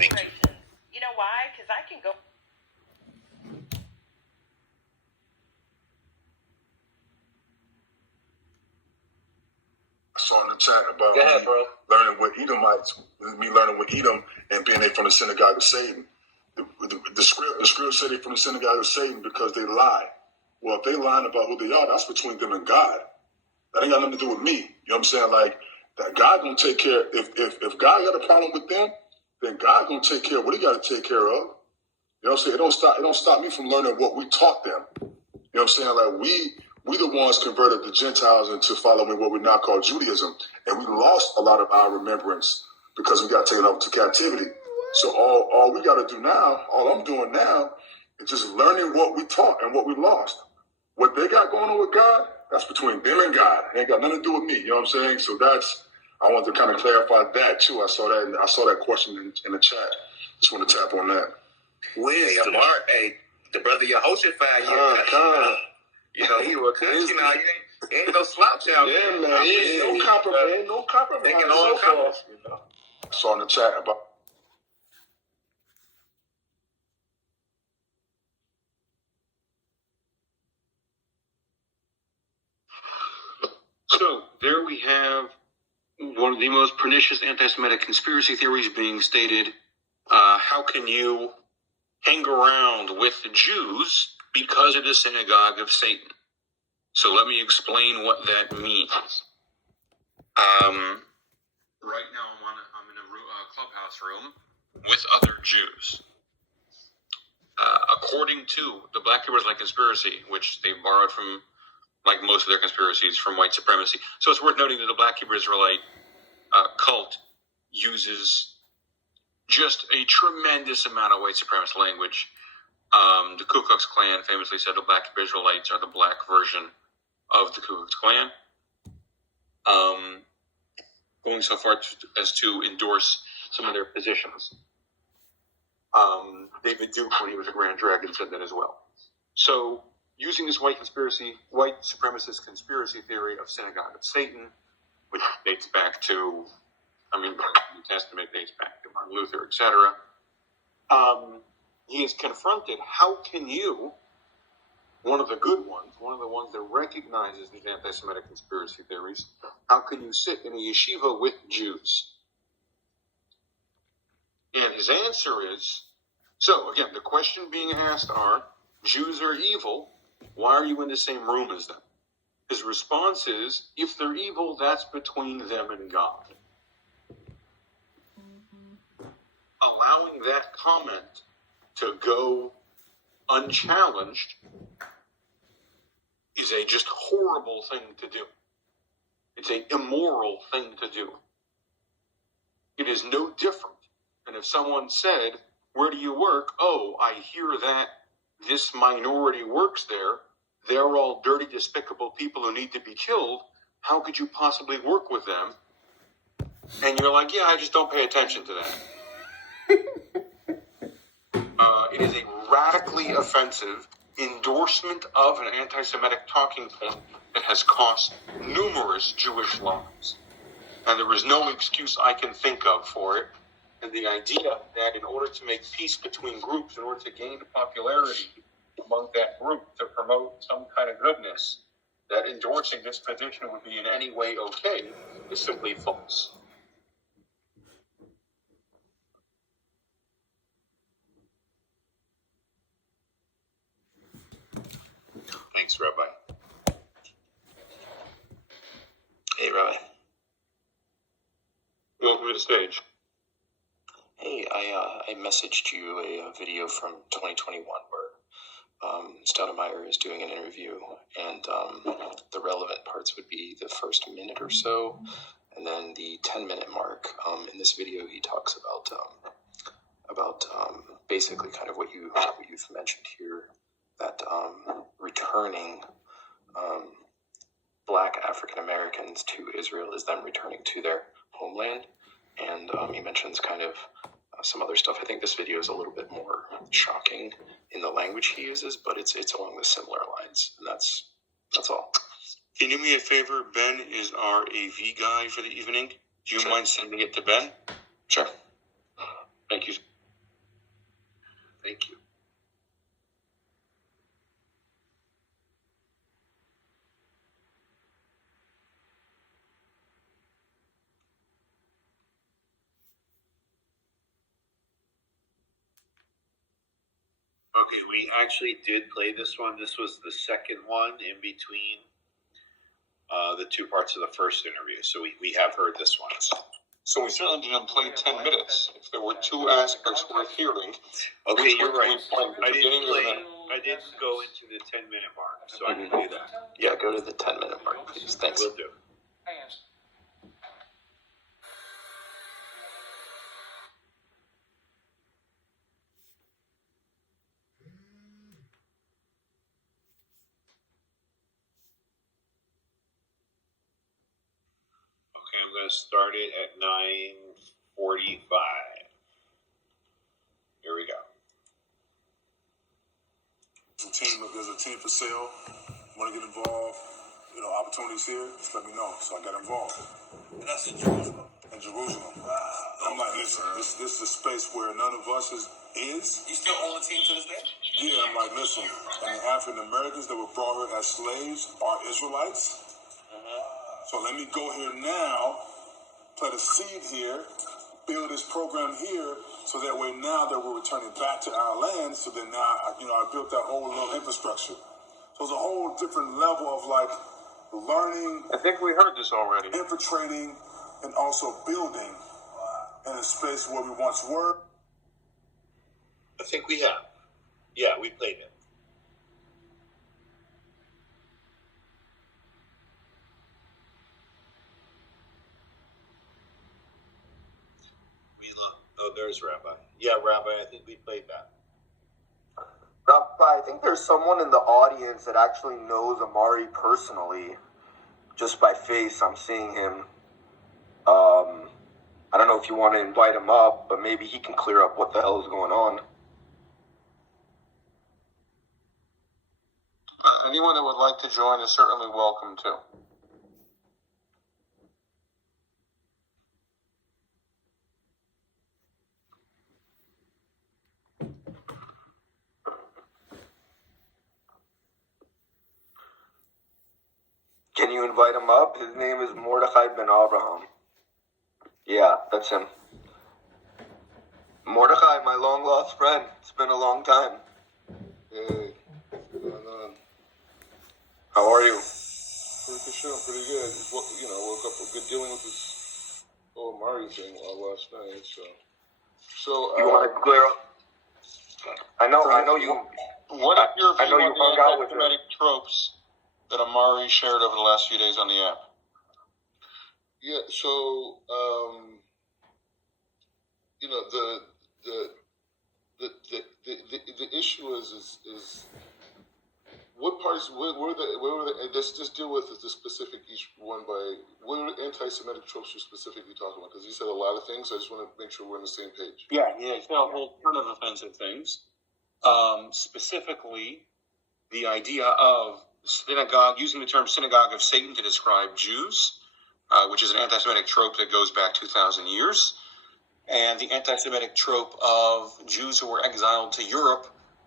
Inspirations. You know why? Because I can go. I saw in the chat about Go ahead, bro. learning with Edomites, me learning with Edom and being they from the synagogue of Satan. The script said they from the synagogue of Satan because they lie. Well, if they lying about who they are, that's between them and God. That ain't got nothing to do with me. You know what I'm saying? Like, that God gonna take care. If God got a problem with them, then God gonna take care of what he got to take care of. You know what I'm saying? It don't stop me from learning what we taught them. You know what I'm saying? Like, we the ones converted the Gentiles into following what we now call Judaism, and we lost a lot of our remembrance because we got taken over to captivity. So all we got to do now, all I'm doing now, is just learning what we taught and what we lost. What they got going on with God, that's between them and God. It ain't got nothing to do with me. You know what I'm saying? So I want to kind of clarify that too. I saw that question in the chat. Just want to tap on that. Wisdom. Mark, hey, the brother Yehoshaphat, you know, he was country now. You ain't no slouch out there. Yeah, man. Ain't no compromise. Thinking all comers. I saw in the chat about. So there we have one of the most pernicious anti-Semitic conspiracy theories being stated. How can you hang around with the Jews because of the synagogue of Satan? So let me explain what that means. Right now I'm in a clubhouse room with other Jews. According to the Black Hebrew Israelite conspiracy, which they borrowed from, like most of their conspiracies, from white supremacy. So it's worth noting that the Black Hebrew Israelite cult uses just a tremendous amount of white supremacist language. The Ku Klux Klan famously said the Black Hebrew Israelites are the black version of the Ku Klux Klan. Going so far as to endorse some of their positions. David Duke, when he was a Grand Dragon, said that as well. So, using this white supremacist conspiracy theory of synagogue of Satan, which dates back to, the New Testament dates back to Martin Luther, etc. He is confronted, how can you, one of the good ones, one of the ones that recognizes these anti-Semitic conspiracy theories, how can you sit in a yeshiva with Jews? And his answer is, so again, the question being asked are, Jews are evil, why are you in the same room as them? His response is, if they're evil, that's between them and God. Allowing that comment to go unchallenged is a just horrible thing to do. It's an immoral thing to do. It is no different than if someone said, where do you work? Oh, I hear that this minority works there. They're all dirty, despicable people who need to be killed. How could you possibly work with them? And you're like, yeah, I just don't pay attention to that. It is a radically offensive endorsement of an anti-Semitic talking point that has cost numerous Jewish lives. And there is no excuse I can think of for it. And the idea that in order to make peace between groups, in order to gain popularity among that group to promote some kind of goodness, that endorsing this position would be in any way okay is simply false. Thanks, Rabbi. Hey, Rabbi. Welcome to the stage. Hey, I messaged you a video from 2021 where Stoudemire is doing an interview, and the relevant parts would be the first minute or so, and then the 10-minute mark. In this video, he talks about basically kind of what you've mentioned here, that returning Black African Americans to Israel is them returning to their homeland. And he mentions kind of some other stuff. I think this video is a little bit more shocking in the language he uses, but it's along the similar lines, and that's all. Can you do me a favor? Ben is our AV guy for the evening. Do you mind sending it to Ben? Sure. Thank you. We actually did play this one. This was the second one in between the two parts of the first interview. So we have heard this one. So we certainly didn't play 10 minutes. If there were two aspects worth hearing. Okay, you're right. I I didn't go into the 10-minute mark, so I can do that. Yeah, go to the 10-minute mark, please. Thanks. Will do. Okay, I'm going to start it at 9:45. Here we go. There's a team for sale. Want to get involved? Opportunities here. Just let me know. So I got involved. And that's in Jerusalem. In Jerusalem. I'm like, listen, this is a space where none of us is. You still own the team to this day? Yeah, I'm like, listen, and the African Americans that were brought here as slaves are Israelites. So let me go here now, plant a seed here, build this program here, so that way now that we're returning back to our land, so then now, I built that whole little infrastructure. So it's a whole different level of like learning. I think we heard this already. Infiltrating and also building in a space where we once were. I think we have. Yeah, we played it. Oh, there's Rabbi. Yeah, Rabbi, I think we played that. Rabbi, I think there's someone in the audience that actually knows Amari personally. Just by face, I'm seeing him. I don't know if you want to invite him up, but maybe he can clear up what the hell is going on. Anyone that would like to join is certainly welcome to. Can you invite him up? His name is Mordechai ben Abraham. Yeah, that's him. Mordechai, my long lost friend. It's been a long time. Hey, what's going on? How are you? Pretty good. Woke up a good dealing with this whole Amari thing last night. So You want to clear up? I know you. What if your I know view you on hung the out with him. anti-Semitic tropes that Amari shared over the last few days on the app? Yeah, so the issue is what parts where were the and let's just deal with the specific each one by what are the anti-Semitic tropes you're specifically talking about, because you said a lot of things. I just want to make sure we're on the same page. Yeah, a whole ton of offensive things. Specifically, the idea of synagogue, using the term synagogue of Satan to describe Jews, which is an anti-Semitic trope that goes back 2,000 years, and the anti-Semitic trope of Jews who were exiled to Europe,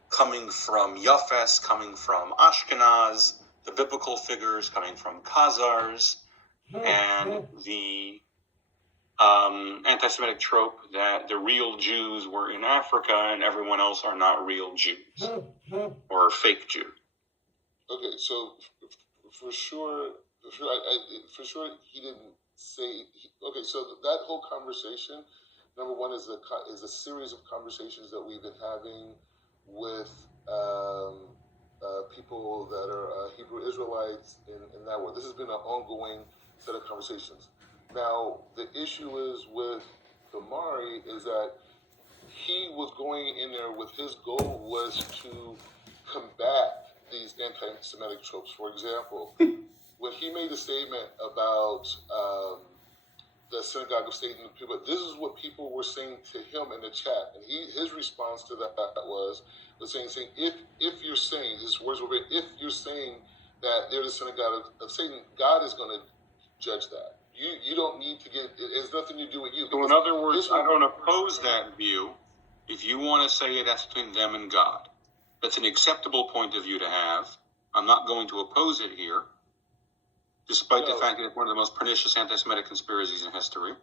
coming from Yafes, coming from Ashkenaz, the biblical figures coming from Khazars, and the anti-Semitic trope that the real Jews were in Africa and everyone else are not real Jews or fake Jews. Okay, so for sure, he didn't say. Okay, so that whole conversation, number one, is a series of conversations that we've been having with people that are Hebrew Israelites in that world. This has been an ongoing set of conversations. Now, the issue is with Amari is that he was going in there with his goal was to combat these anti-Semitic tropes. For example, when he made a statement about the synagogue of Satan, people, this is what people were saying to him in the chat, and his response to that was saying if you're saying, his words were, if you're saying that they're the synagogue of Satan, God is going to judge that. You don't need to get, it has nothing to do with you. So in other words, I don't oppose that view. If you want to say that's between them and God, that's an acceptable point of view to have. I'm not going to oppose it here, despite the fact that it's one of the most pernicious anti-Semitic conspiracies in history.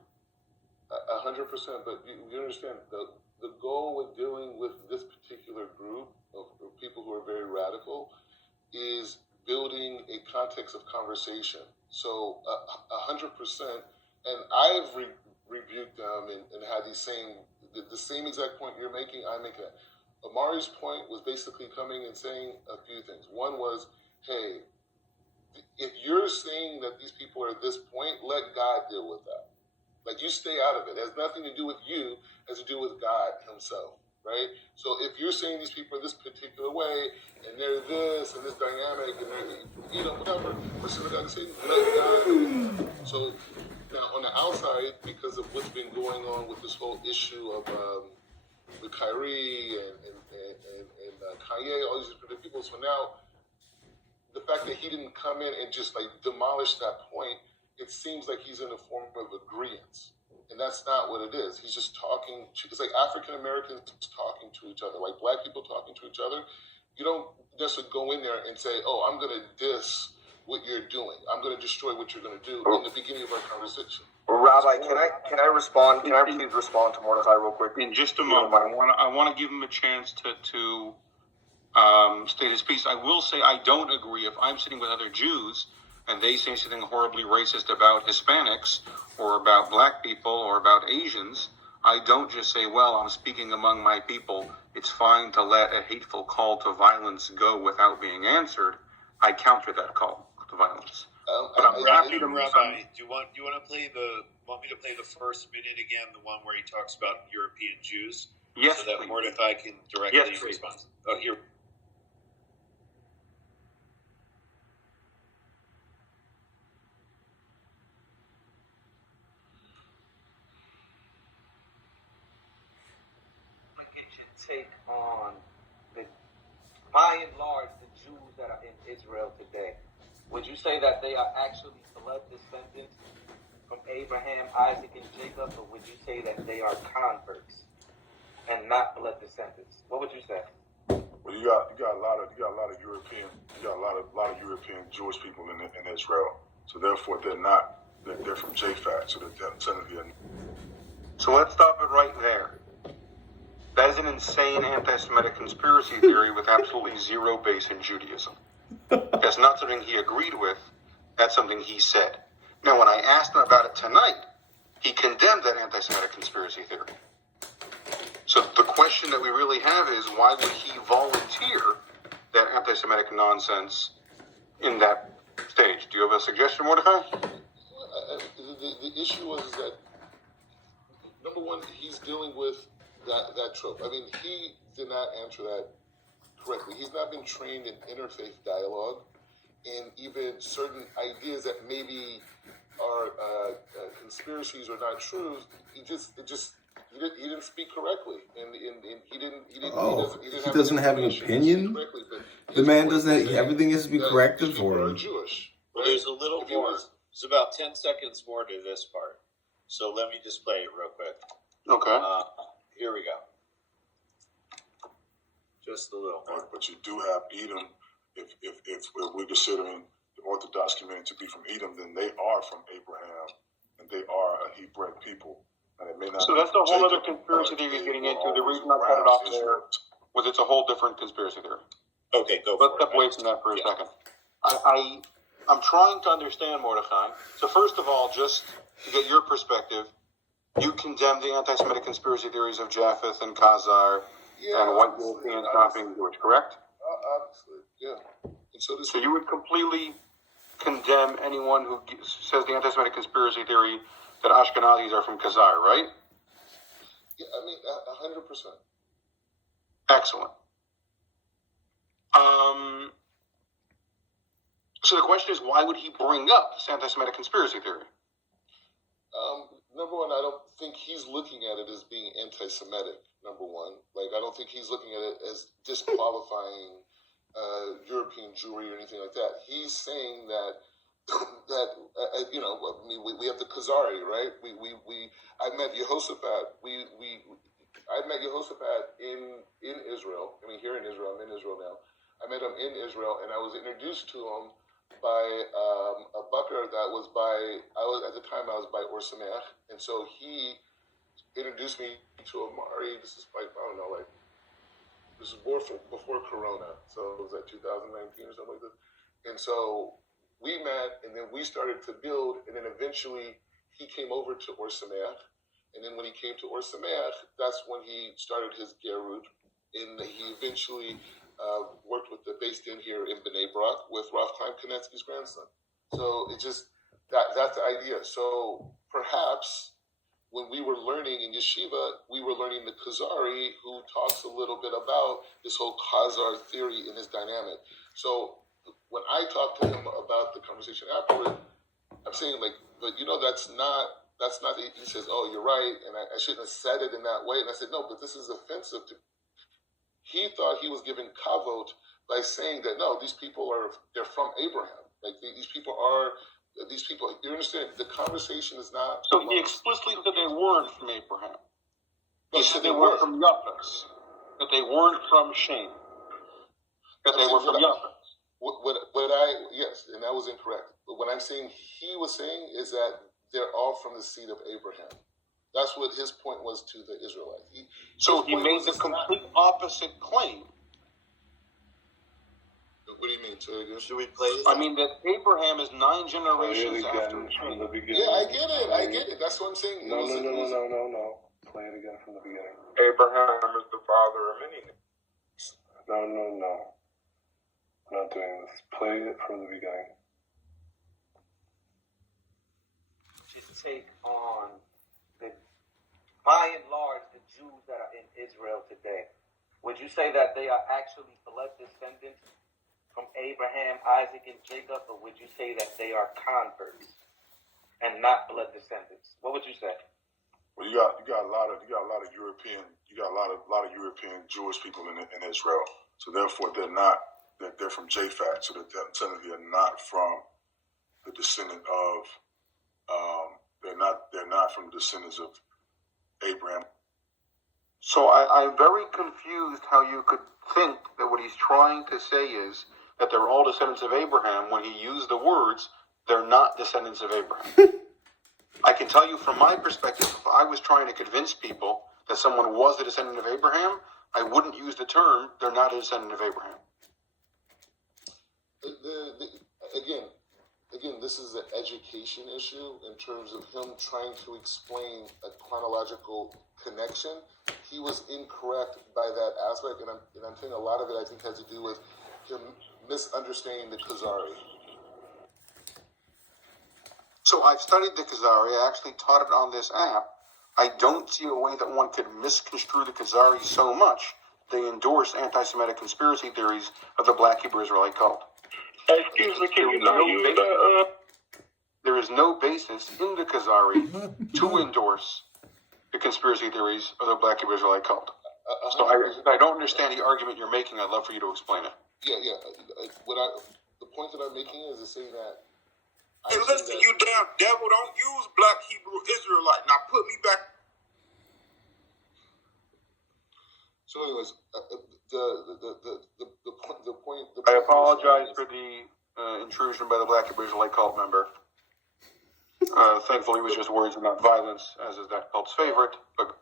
100%. But you understand the goal with dealing with this particular group of people who are very radical is building a context of conversation. So 100%. And I've rebuked them and had the same exact point you're making. I'm making it. Amari's point was basically coming and saying a few things. One was, hey, if you're saying that these people are at this point, let God deal with that. Like, you stay out of it. It has nothing to do with you. It has to do with God himself, right? So if you're saying these people are this particular way, and they're this, and this dynamic, and they're, whatever, listen to God and say, let God deal with that. So now on the outside, because of what's been going on with this whole issue of with Kyrie and Kanye, all these different people, so now the fact that he didn't come in and just like demolish that point, it seems like he's in a form of agreement. And that's not what it is. He's just talking. It's like African Americans talking to each other, like black people talking to each other. You don't just go in there and say, oh, I'm going to diss what you're doing. I'm going to destroy what you're going to do in the beginning of our conversation. Rabbi, can I respond? Can I please respond to Mordechai real quick? In just a moment, I want to give him a chance to state his piece. I will say I don't agree if I'm sitting with other Jews and they say something horribly racist about Hispanics or about black people or about Asians. I don't just say, well, I'm speaking among my people. It's fine to let a hateful call to violence go without being answered. I counter that call to violence. But I'm happy to Rabbi, do you want me to play the first minute again, the one where he talks about European Jews? Yes, so that please. Mordechai can directly respond. Oh, here. Take on by and large, the Jews that are in Israel today. Would you say that they are actually blood descendants from Abraham, Isaac, and Jacob, or would you say that they are converts and not blood descendants? What would you say? Well, you got a lot of European, European Jewish people in Israel. So therefore, they're from Japhet. So they're. So let's stop it right there. That is an insane anti-Semitic conspiracy theory with absolutely zero base in Judaism. That's not something he agreed with. That's something he said. Now, when I asked him about it tonight, he condemned that anti-Semitic conspiracy theory. So the question that we really have is, why would he volunteer that anti-Semitic nonsense in that stage? Do you have a suggestion, Mordechai? The issue was that, number one, he's dealing with that trope. I mean, he did not answer that correctly. He's not been trained in interfaith dialogue and even certain ideas that maybe are conspiracies or not truths. He didn't speak correctly, and he doesn't have an opinion. The man doesn't. Everything has to be corrected for him. Jewish. Well, there's a little more. There's about 10 seconds more to this part. So let me just play it real quick. Okay. Here we go. Just a little more. But you do have Edom. If we're considering the Orthodox community to be from Edom, then they are from Abraham, and they are a Hebrew people. And it may not. So that's a whole other conspiracy theory he's getting into. The reason I cut it off there was it's a whole different conspiracy theory. Okay, go. Let's step away from that for a second. I'm trying to understand, Mordechai. So first of all, just to get your perspective, you condemn the anti-Semitic conspiracy theories of Japheth and Khazar and white Europeans not being Jewish, correct? Obviously, yeah. And so you would completely condemn anyone who says the anti-Semitic conspiracy theory that Ashkenazis are from Khazar, right? Yeah, I mean, 100%. Excellent. So the question is, why would he bring up this anti-Semitic conspiracy theory? Number one, I don't think he's looking at it as being anti-Semitic, number one. Like, I don't think he's looking at it as disqualifying European Jewry or anything like that. He's saying that we have the Khazari, right? I met Yehoshaphat. I met Yehoshaphat in Israel. I mean, here in Israel. I'm in Israel now. I met him in Israel, and I was introduced to him by a bucker that was by, at the time I was by Or Sameach, and so he introduced me to Amari. This is like, I don't know, like, this was before Corona. So it was like 2019 or something like this. And so we met, and then we started to build, and then eventually he came over to Or Sameach. And then when he came to Or Sameach, that's when he started his Gerut. And he eventually worked with based in here in Bnei Brak with Rav Chaim Kanetsky's grandson. So it just, that's the idea. So perhaps when we were learning in yeshiva, we were learning the Kuzari, who talks a little bit about this whole Khazar theory in his dynamic. So when I talked to him about the conversation afterward, I'm saying, like, but that's not it. He says, oh, you're right, and I shouldn't have said it in that way. And I said, no, but this is offensive to me. He thought he was giving kavod by saying that, no, these people they're from Abraham. Like, these people, you understand, the conversation is not. So he explicitly said they weren't from Abraham. He said they weren't from Yafes. That they weren't from Shem. That they were from Yafes. Yes, and that was incorrect. But what I'm saying he was saying is that they're all from the seed of Abraham. That's what his point was to the Israelites. He made the complete opposite claim. What do you mean? Should we play it? I mean that Abraham is 9 generations after Shem. Yeah, I get it. That's what I'm saying. No. Play it again from the beginning. Abraham is the father of many nations. No. I'm not doing this. Play it from the beginning. Just take on by and large, the Jews that are in Israel today. Would you say that they are actually blood descendants from Abraham, Isaac, and Jacob, or would you say that they are converts and not blood descendants? What would you say? Well, you got a lot of European Jewish people in Israel. So therefore, they're from Japhet. So technically, they're not from the descendant of. They're not from the descendants of Abraham. So I'm very confused how you could think that what he's trying to say is that they're all descendants of Abraham when he used the words, they're not descendants of Abraham. I can tell you from my perspective, if I was trying to convince people that someone was a descendant of Abraham, I wouldn't use the term, they're not a descendant of Abraham. Again, this is an education issue in terms of him trying to explain a chronological connection. He was incorrect by that aspect, and I'm saying a lot of it, I think, has to do with him misunderstanding the Kuzari. So I've studied the Kuzari. I actually taught it on this app. I don't see a way that one could misconstrue the Kuzari so much they endorse anti-Semitic conspiracy theories of the Black Hebrew Israelite cult. Excuse me, can you not use that? There is no basis in the Kuzari to endorse the conspiracy theories of the Black Hebrew Israelite cult. So I don't understand the argument you're making. I'd love for you to explain it. Yeah. The point that I'm making is saying that. Hey, listen, you damn devil! Don't use Black Hebrew Israelite. Now put me back. So, anyways, the point. I apologize for the intrusion by the Black Hebrew Israelite cult member. Thankfully, it was just words and not violence, as is that cult's favorite. But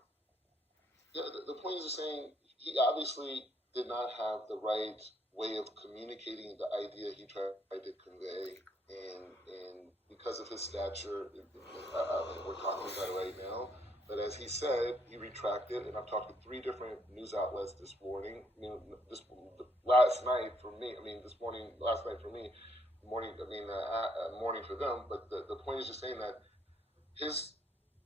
yeah, the point is saying he obviously did not have the right way of communicating the idea he tried to convey, and because of his stature, we're talking about it right now. But as he said, he retracted, and I've talked to 3 different news outlets this morning. Last night for me. Morning for them. But the point is just saying that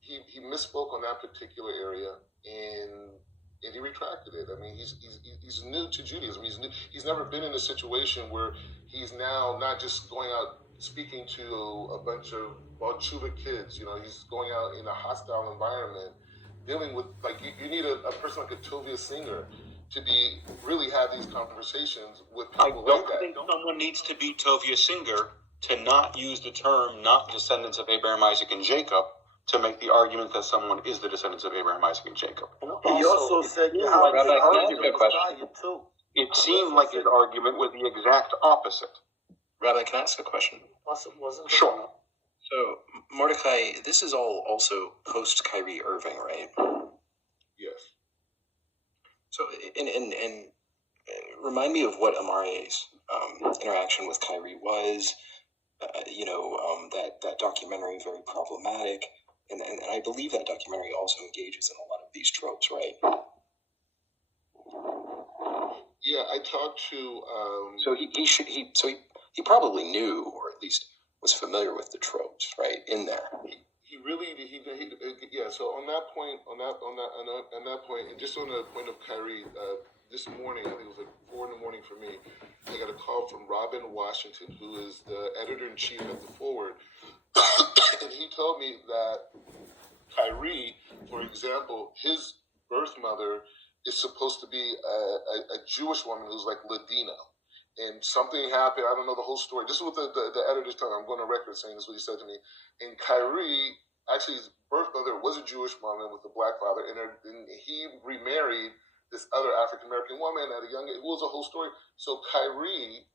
he misspoke on that particular area, and he retracted it. I mean, he's new to Judaism. He's never been in a situation where he's now not just going out speaking to a bunch of tshuva kids. He's going out in a hostile environment, dealing with, like, you need a person like a Tovia Singer to really have these conversations with people. I don't think someone needs to be Tovia Singer to not use the term not descendants of Abraham, Isaac, and Jacob to make the argument that someone is the descendants of Abraham, Isaac, and Jacob. He also said you have to argue the Messiah too. It seemed like his argument was the exact opposite. Rabbi, can I ask a question? Wasn't Sure. So, Mordecai, this is all also post Kyrie Irving, right? Yes. So, and remind me of what Amari's interaction with Kyrie was. That documentary, very problematic, and I believe that documentary also engages in a lot of these tropes, right? Yeah, I talked to. So he probably knew, or at least was familiar with the tropes, right? In there. He really yeah. So on that point, and just on the point of Kyrie, this morning, I think it was like 4 a.m. for me, I got a call from Robin Washington, who is the editor-in-chief at The Forward, and he told me that Kyrie, for example, his birth mother is supposed to be a Jewish woman who's like Ladina. And something happened. I don't know the whole story. This is what the editor's telling me. I'm going on record saying this is what he said to me. And Kyrie, actually, his birth mother was a Jewish woman with a black father, and he remarried this other African American woman at a young age. It was a whole story. So Kyrie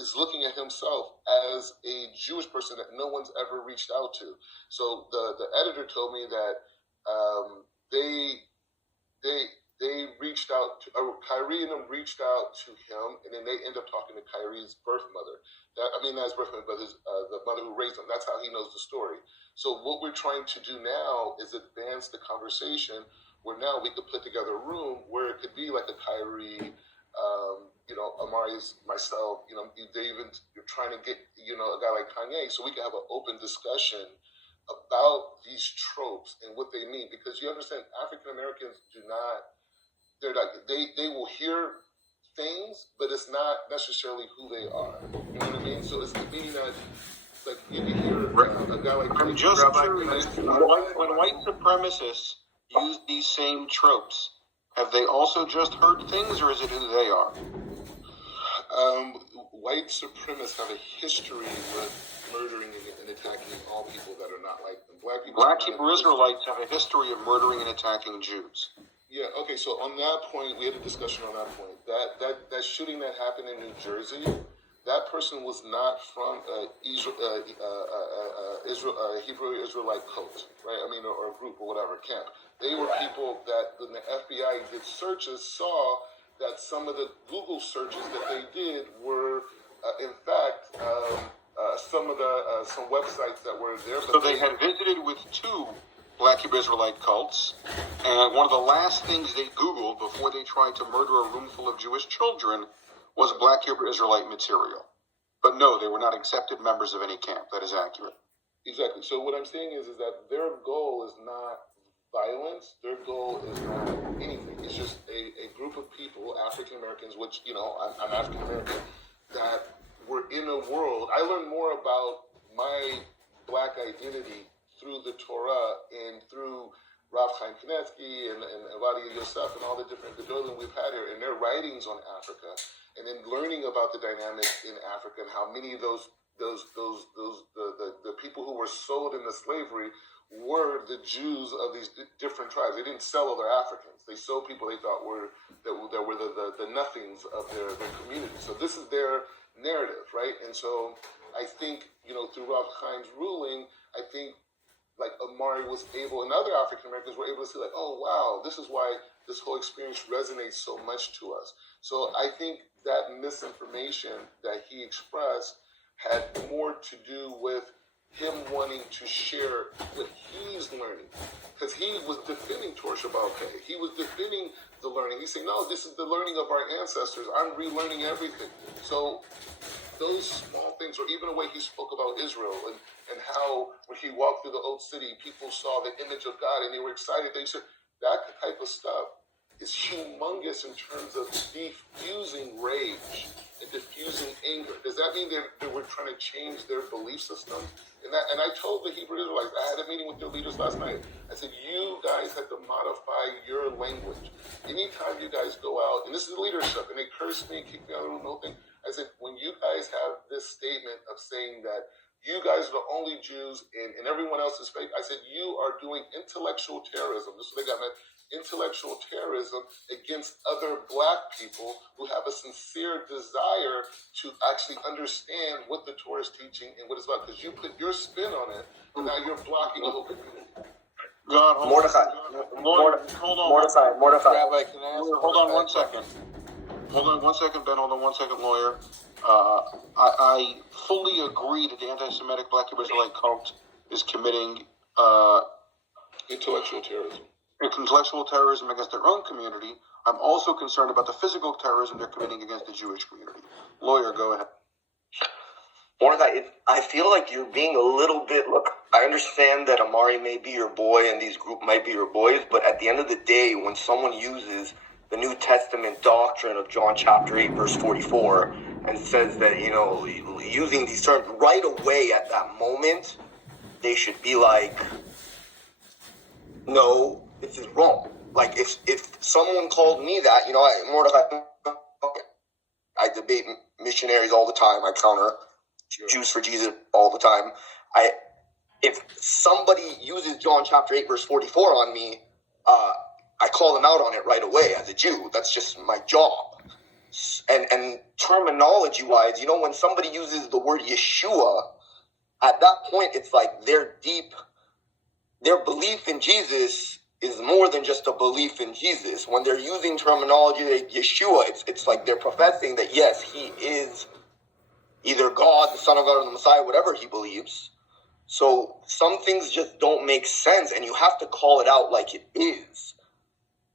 is looking at himself as a Jewish person that no one's ever reached out to. So the editor told me that they reached out to Kyrie, and them reached out to him, and then they end up talking to Kyrie's birth mother. Not his birth mother, but the mother who raised him. That's how he knows the story. So what we're trying to do now is advance the conversation, where now we could put together a room where it could be like a Kyrie, Amari's, myself. You're trying to get a guy like Kanye, so we can have an open discussion about these tropes and what they mean, because you understand African Americans do not. They're like they will hear things, but it's not necessarily who they are. You know what I mean? So it's meaning that like you can hear a guy like. I'm just curious. When white supremacists use these same tropes, have they also just heard things, or is it who they are? White supremacists have a history with murdering and attacking all people that are not like them. Black Hebrew Israelites have a history of murdering and attacking Jews. Yeah, okay, so on that point, we had a discussion on that point. That shooting that happened in New Jersey, that person was not from Hebrew Israelite cult, right? Or group or whatever, camp. They were people that when the FBI did searches saw that some of the Google searches that they did were, in fact, some websites that were there. So they had visited with 2 Black Hebrew Israelite cults, and one of the last things they Googled before they tried to murder a room full of Jewish children was Black Hebrew Israelite material. But no, they were not accepted members of any camp. That is accurate. Exactly. So what I'm saying is that their goal is not violence. Their goal is not anything. It's just a group of people, African Americans, which, I'm African American, that were in a world. I learned more about my black identity through the Torah and through Rav Chaim Kanetsky and Avadia Yosef and all the building we've had here, and their writings on Africa, and then learning about the dynamics in Africa and how many of the people who were sold into slavery were the Jews of these different tribes. They didn't sell other Africans. They sold people they thought were the nothings of their community. So this is their narrative, right? And so I think, through Rav Chaim's ruling, I think like Amari was able, and other African Americans were able to see like, oh wow, this is why this whole experience resonates so much to us. So I think that misinformation that he expressed had more to do with him wanting to share what he's learning. Because he was defending Torah Shabbat. He was defending the learning. He's saying, no, this is the learning of our ancestors. I'm relearning everything. So those small things, or even the way he spoke about Israel and how when he walked through the old city, people saw the image of God and they were excited. They said that type of stuff is humongous in terms of diffusing rage and diffusing anger. Does that mean they were trying to change their belief systems? And I told the Hebrew Israelites, I had a meeting with their leaders last night. I said, you guys have to modify your language. Anytime you guys go out, and this is leadership, and they cursed me, kicked me out of the room, the whole thing. I said, when you guys have this statement of saying that you guys are the only Jews and everyone else is fake, I said, you are doing intellectual terrorism. This is what they got, man. intellectual terrorism against other black people who have a sincere desire to actually understand what the Torah is teaching and what it's about. Because you put your spin on it, and now you're blocking the whole community. God, Mordecai. Mordecai. Rabbi, can I ask? Hold on 1 second. Hold on 1 second, Ben. Hold on 1 second, lawyer. I fully agree that the anti-Semitic Black Hebrew Israelite cult is committing Intellectual terrorism. intellectual terrorism against their own community. I'm also concerned about the physical terrorism they're committing against the Jewish community. Lawyer, go ahead. Mordecai, I feel like you're being a little bit. Look, I understand that Amari may be your boy and these group might be your boys, but at the end of the day, when someone uses the New Testament doctrine of John chapter 8, verse 44, and says that, using these terms right away at that moment, they should be like, no, this is wrong. Like, if someone called me that, Mordecai, I debate missionaries all the time. I counter Jews for Jesus all the time. If somebody uses John chapter 8, verse 44 on me, I call them out on it right away as a Jew. That's just my job. And terminology-wise, when somebody uses the word Yeshua, at that point, it's like their belief in Jesus is more than just a belief in Jesus. When they're using terminology like Yeshua, it's like they're professing that, yes, he is either God, the Son of God, or the Messiah, whatever he believes. So some things just don't make sense, and you have to call it out like it is,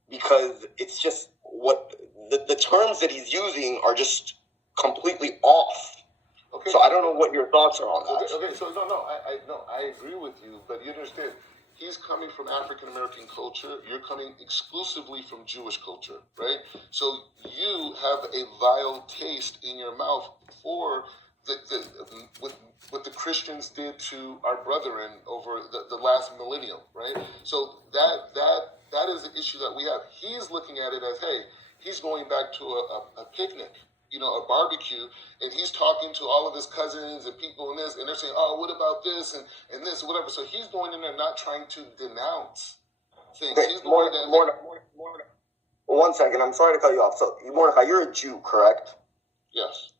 because it's just what the terms that he's using are just completely off. Okay. So I don't know what your thoughts are on that. Okay. So I agree with you, but you understand, he's coming from African American culture. You're coming exclusively from Jewish culture, right? So you have a vile taste in your mouth for what the Christians did to our brethren over the last millennium, right? So that is the issue that we have. He's looking at it as, hey, he's going back to a picnic, a barbecue, and he's talking to all of his cousins and people and this, and they're saying, oh, what about this and this, whatever. So he's going in there not trying to denounce things. Okay, He's going there. 1 second, I'm sorry to cut you off. So, Mordecai, you're a Jew, correct? Yes.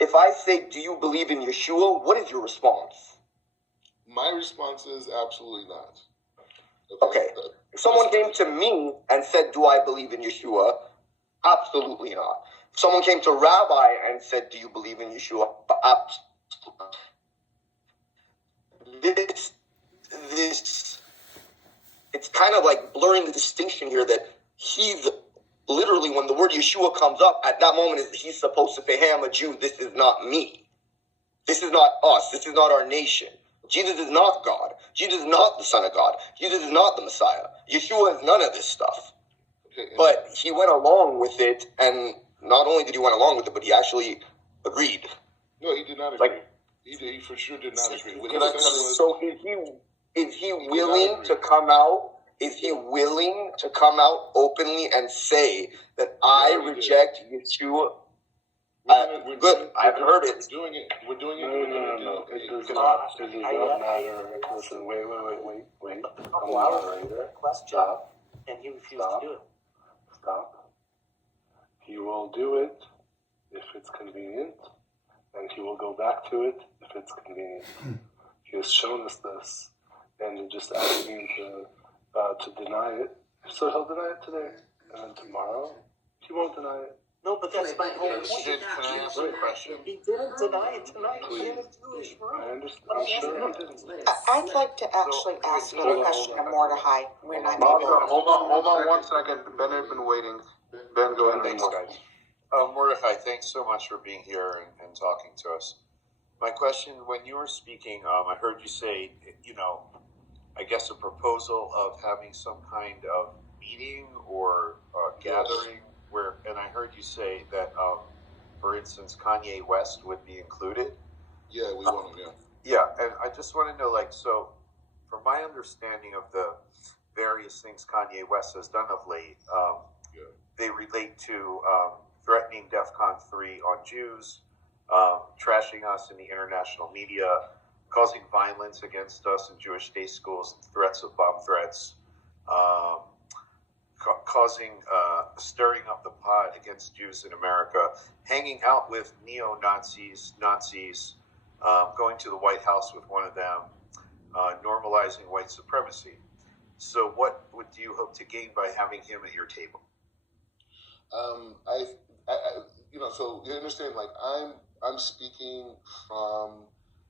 If I say, do you believe in Yeshua, what is your response? My response is absolutely not. Okay. If someone came to me and said, do I believe in Yeshua? Absolutely not. If someone came to Rabbi and said, do you believe in Yeshua? Absolutely. This, it's kind of like blurring the distinction here that he's literally, when the word Yeshua comes up, at that moment he's supposed to say, hey, I'm a Jew, this is not me. This is not us. This is not our nation. Jesus is not God. Jesus is not the Son of God. Jesus is not the Messiah. Yeshua is none of this stuff. Okay, but he went along with it, and not only did he went along with it, but he actually agreed. No, he did not agree. He for sure did not agree. So is he willing to come out? Is he willing to come out openly and say that I reject Yeshua? Good. I haven't heard it. We're doing it. No. It does not matter. Listen, wait. I'm a moderator. Stop. And he refused to do it. Stop. He will do it if it's convenient, and he will go back to it if it's convenient. He has shown us this, and you're just asking him to deny it. So he'll deny it today, and then tomorrow he won't deny it. No, but that's my whole point. Can I ask a question? He didn't deny it tonight. I understand. I'm sure he didn't. I'd like to actually ask another question of Mordecai. We're not Hold on 1 second. Ben had been waiting. Ben, go ahead. Thanks, guys. Mordecai, thanks so much for being here and talking to us. My question, when you were speaking, I heard you say, I guess a proposal of having some kind of meeting or gathering and I heard you say that, for instance, Kanye West would be included. Yeah, we want him, Yeah, and I just want to know, so from my understanding of the various things Kanye West has done of late, they relate to threatening DEFCON 3 on Jews, trashing us in the international media, causing violence against us in Jewish day schools, threats of bomb threats, causing, stirring up the pot against Jews in America, hanging out with neo-Nazis, going to the White House with one of them, normalizing white supremacy. So what do you hope to gain by having him at your table? So you understand, like I'm speaking from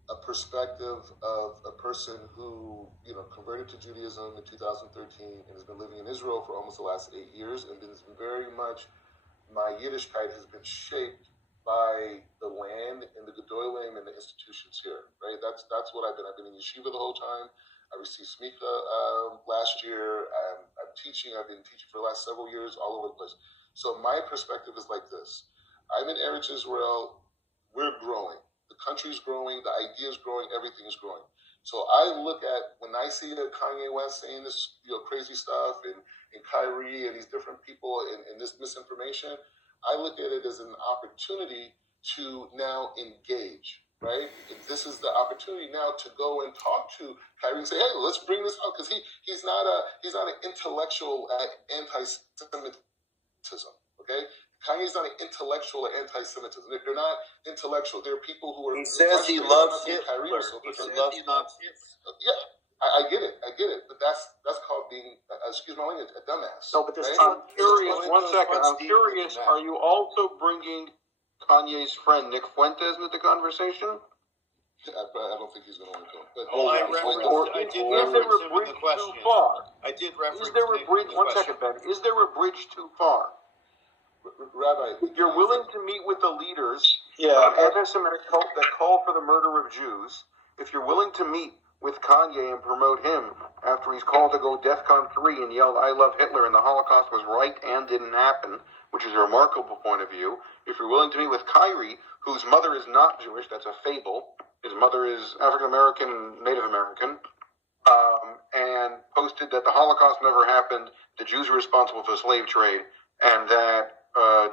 a perspective of a person who, converted to Judaism in 2013 and has been living in Israel for almost the last 8 years, and has been very much, my Yiddishkeit has been shaped by the land and the Gedolim and the institutions here, right? That's what I've been in yeshiva the whole time. I received smicha last year. I'm teaching. I've been teaching for the last several years all over the place. So my perspective is like this. I'm in Eretz Israel. We're growing. The country's growing. The idea's growing. Everything's growing. So I look at, when I see Kanye West saying this crazy stuff and Kyrie and these different people and this misinformation, I look at it as an opportunity to now engage, right? This is the opportunity now to go and talk to Kyrie and say, hey, let's bring this out, because he's not an intellectual at anti-Semitism, okay? Kanye's not an intellectual at anti-Semitism. They're not intellectual. They're people who are. He says he loves Hitler. Yeah, I get it, but that's called being, excuse my language, a dumbass. No, but this right? I'm curious. One second. I'm curious. Are you also bringing Kanye's friend Nick Fuentes into the conversation? I don't think he's going to want to come. But I did reference him in the question. I did reference. Is there a bridge? 1 second, Ben. Is there a bridge too far? Rabbi, if you're willing to meet with the leaders of anti-Semitic cult that call for the murder of Jews, if you're willing to meet with Kanye and promote him after he's called to go DEFCON 3 and yelled, I love Hitler and the Holocaust was right and didn't happen, which is a remarkable point of view. If you're willing to meet with Kyrie, whose mother is not Jewish, that's a fable. His mother is African-American and Native American, and posted that the Holocaust never happened, the Jews are responsible for the slave trade, and that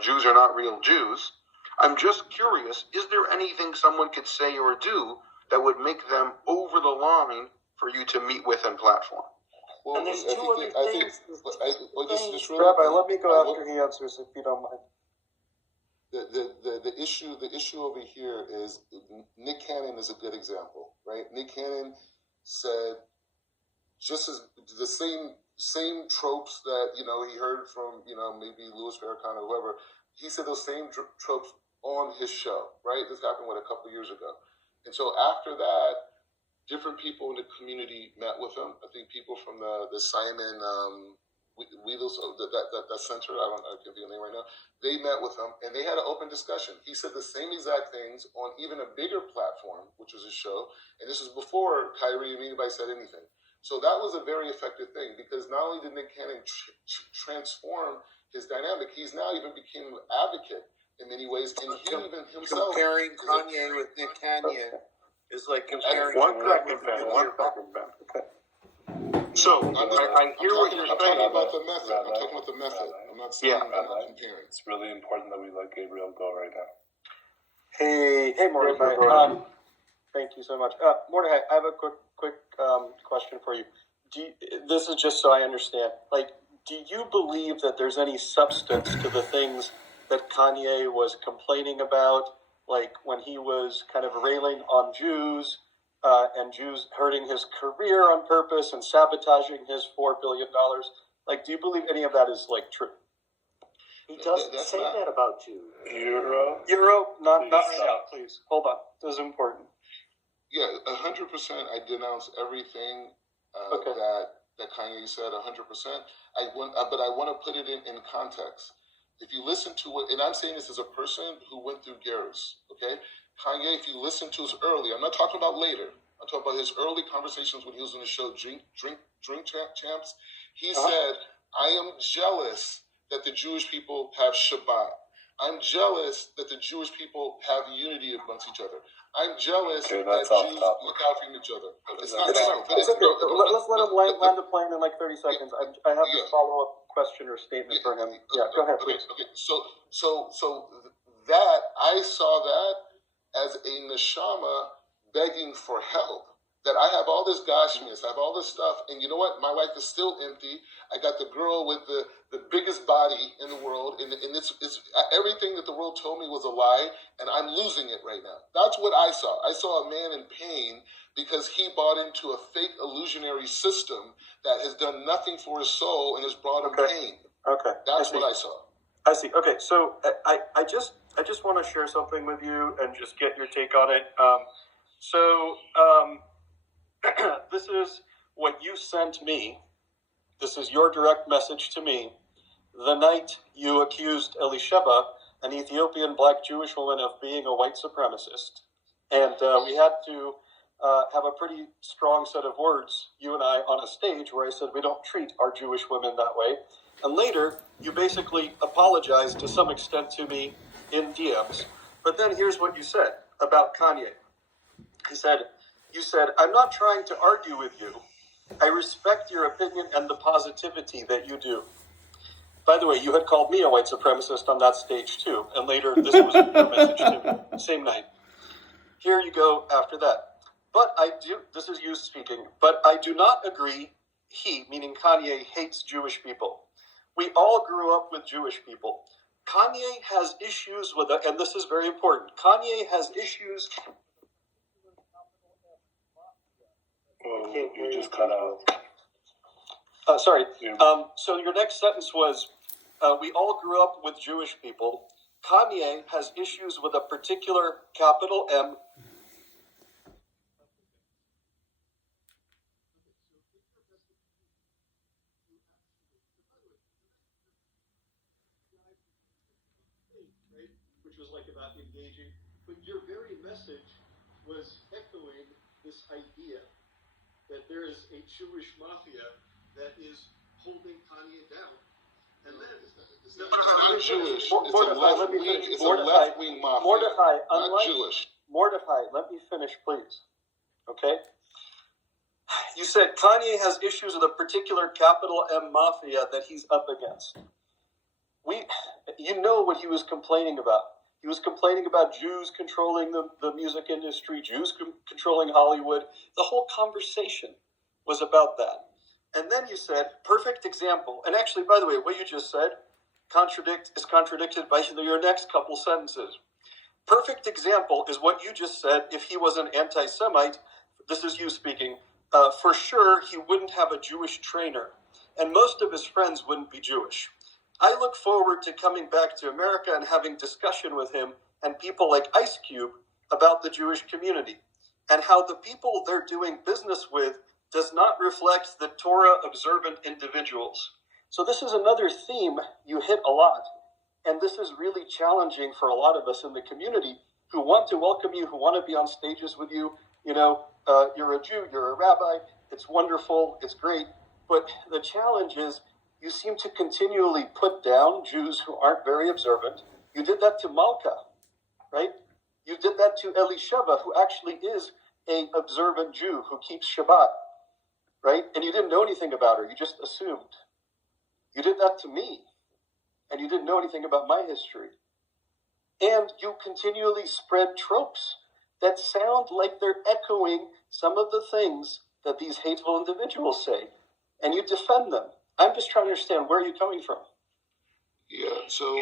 Jews are not real Jews. I'm just curious, is there anything someone could say or do that would make them over the line for you to meet with and platform? Well, and there's two other things. Rabbi, let me go after he answers, if you don't mind. The issue over here is Nick Cannon is a good example, right? Nick Cannon said just as the same tropes that he heard from maybe Louis Farrakhan or whoever. He said those same tropes on his show, right? This happened a couple years ago, and so after that, different people in the community met with him. I think people from the Simon Wheels, that center, I can't think of the name right now. They met with him and they had an open discussion. He said the same exact things on even a bigger platform, which was his show, and this was before Kyrie and anybody said anything. So that was a very effective thing, because not only did Nick Cannon transform his dynamic, he's now even became an advocate in many ways, and he even himself comparing Kanye with Nick Cannon is like comparing. One second, Ben. Okay. So I hear what you're saying. I'm talking about the method. I'm not saying I'm not comparing. It's really important that we let Gabriel go right now. Hey, Mordechai. Thank you so much. Mordechai, I have a quick question for you. This is just so I understand. Do you believe that there's any substance to the things that Kanye was complaining about, like when he was kind of railing on Jews and Jews hurting his career on purpose and sabotaging his $4 billion? Do you believe any of that is true? He doesn't say that about Jews. Euro, not right now, please. Hold on. This is important. Yeah, 100%. I denounce everything that Kanye said. 100%. But I want to put it in context. If you listen to it, and I'm saying this as a person who went through Garrus, okay? Kanye, if you listen to his early, I'm not talking about later. I'm talking about his early conversations when he was on the show Drink Champs. He said, I am jealous that the Jewish people have Shabbat. I'm jealous that the Jewish people have unity amongst each other. I'm jealous that Jews look out for each other. It's not that. It's okay. Let's let him land the plane in 30 seconds. I have a follow-up question or statement for him. Yeah, go ahead, please. Okay. So that, I saw that as a neshama begging for help. That I have all this gashmias, I have all this stuff, and you know what? My life is still empty. I got the girl with the the biggest body in the world, and it's everything that the world told me was a lie, and I'm losing it right now. That's what I saw. I saw a man in pain because he bought into a fake illusionary system that has done nothing for his soul and has brought him pain. Okay. That's what I saw. I see. Okay, so I just want to share something with you and just get your take on it. This is what you sent me. This is your direct message to me. The night you accused Elisheba, an Ethiopian black Jewish woman, of being a white supremacist. And we had to have a pretty strong set of words, you and I, on a stage where I said we don't treat our Jewish women that way. And later, you basically apologized to some extent to me in DMs. But then here's what you said about Kanye. You said, I'm not trying to argue with you. I respect your opinion and the positivity that you do. By the way, you had called me a white supremacist on that stage too. And later, this was your message to me, same night. Here you go after that. This is you speaking, but I do not agree he, meaning Kanye, hates Jewish people. We all grew up with Jewish people. Kanye has issues with, and this is very important, Kanye has issues. Well, you just cut out. Sorry. Yeah. So your next sentence was, we all grew up with Jewish people. Kanye has issues with a particular capital M. Which was like about engaging, but your very message was echoing this idea that there is a Jewish mafia that is holding Kanye down. And then it's not Jewish. It's a left-wing mafia. Mordechai, not Jewish. Mordechai, let me finish, please. Okay? You said Kanye has issues with a particular capital M mafia that he's up against. You know what he was complaining about. He was complaining about Jews controlling the music industry, Jews controlling Hollywood. The whole conversation was about that. And then you said, perfect example. And actually, by the way, what you just said is contradicted by your next couple sentences. Perfect example is what you just said. If he was an anti-Semite, this is you speaking, for sure he wouldn't have a Jewish trainer. And most of his friends wouldn't be Jewish. I look forward to coming back to America and having discussion with him and people like Ice Cube about the Jewish community and how the people they're doing business with does not reflect the Torah-observant individuals. So this is another theme you hit a lot, and this is really challenging for a lot of us in the community who want to welcome you, who want to be on stages with you. You know, you're a Jew, you're a rabbi, it's wonderful, it's great, but the challenge is you seem to continually put down Jews who aren't very observant. You did that to Malka, right? You did that to Elisheba, who actually is an observant Jew who keeps Shabbat, right? And you didn't know anything about her. You just assumed. You did that to me, and you didn't know anything about my history. And you continually spread tropes that sound like they're echoing some of the things that these hateful individuals say, and you defend them. I'm just trying to understand where you're coming from. Yeah, so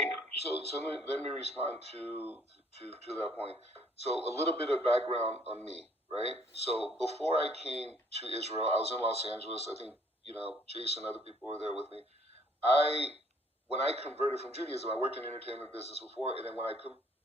let me respond to that point. So a little bit of background on me, right? So before I came to Israel, I was in Los Angeles. I think, Jason, other people were there with me. When I converted from Judaism, I worked in the entertainment business before, and then when I converted,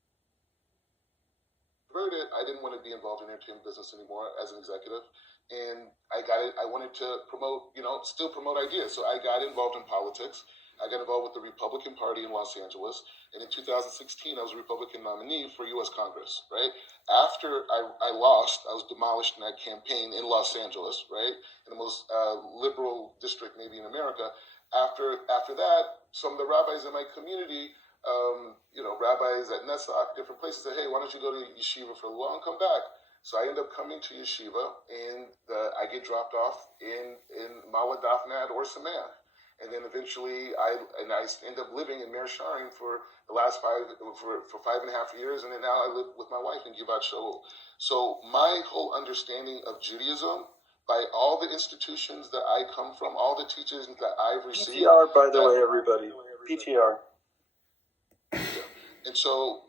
I didn't want to be involved in the entertainment business anymore as an executive. And I wanted to promote, still promote ideas. So I got involved in politics. I got involved with the Republican Party in Los Angeles. And in 2016, I was a Republican nominee for U.S. Congress, right? After I lost, I was demolished in that campaign in Los Angeles, right? In the most liberal district maybe in America. After that, some of the rabbis in my community, rabbis at Netzach, different places, said, hey, why don't you go to yeshiva for a while and come back? So I end up coming to yeshiva, and I get dropped off in Mala Dafnad or Samad. And then eventually I end up living in Meir Sharim for the last 5.5 years, and then now I live with my wife in Givat Shaul. So my whole understanding of Judaism by all the institutions that I come from, all the teachings that I've received. PTR, by the way, everybody. PTR. And so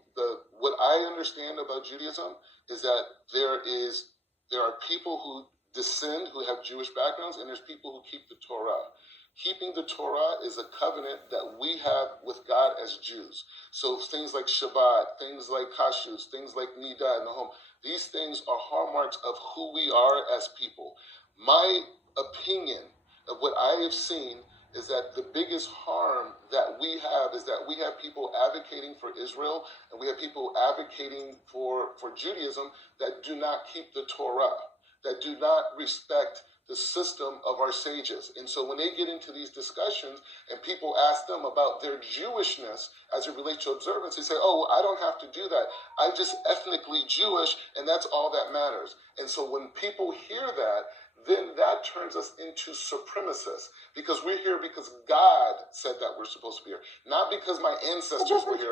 what I understand about Judaism is that there are people who descend who have Jewish backgrounds, and there's people who keep the Torah. Keeping the Torah is a covenant that we have with God as Jews. So things like Shabbat, things like Kashrus, things like Nida in the home, these things are hallmarks of who we are as people. My opinion of what I have seen is that the biggest harm that we have is that we have people advocating for Israel, and we have people advocating for Judaism that do not keep the Torah, that do not respect the system of our sages. And so when they get into these discussions and people ask them about their Jewishness as it relates to observance, they say, oh, I don't have to do that. I'm just ethnically Jewish, and that's all that matters. And so when people hear that, then that turns us into supremacists, because we're here because God said that we're supposed to be here, not because my ancestors were here.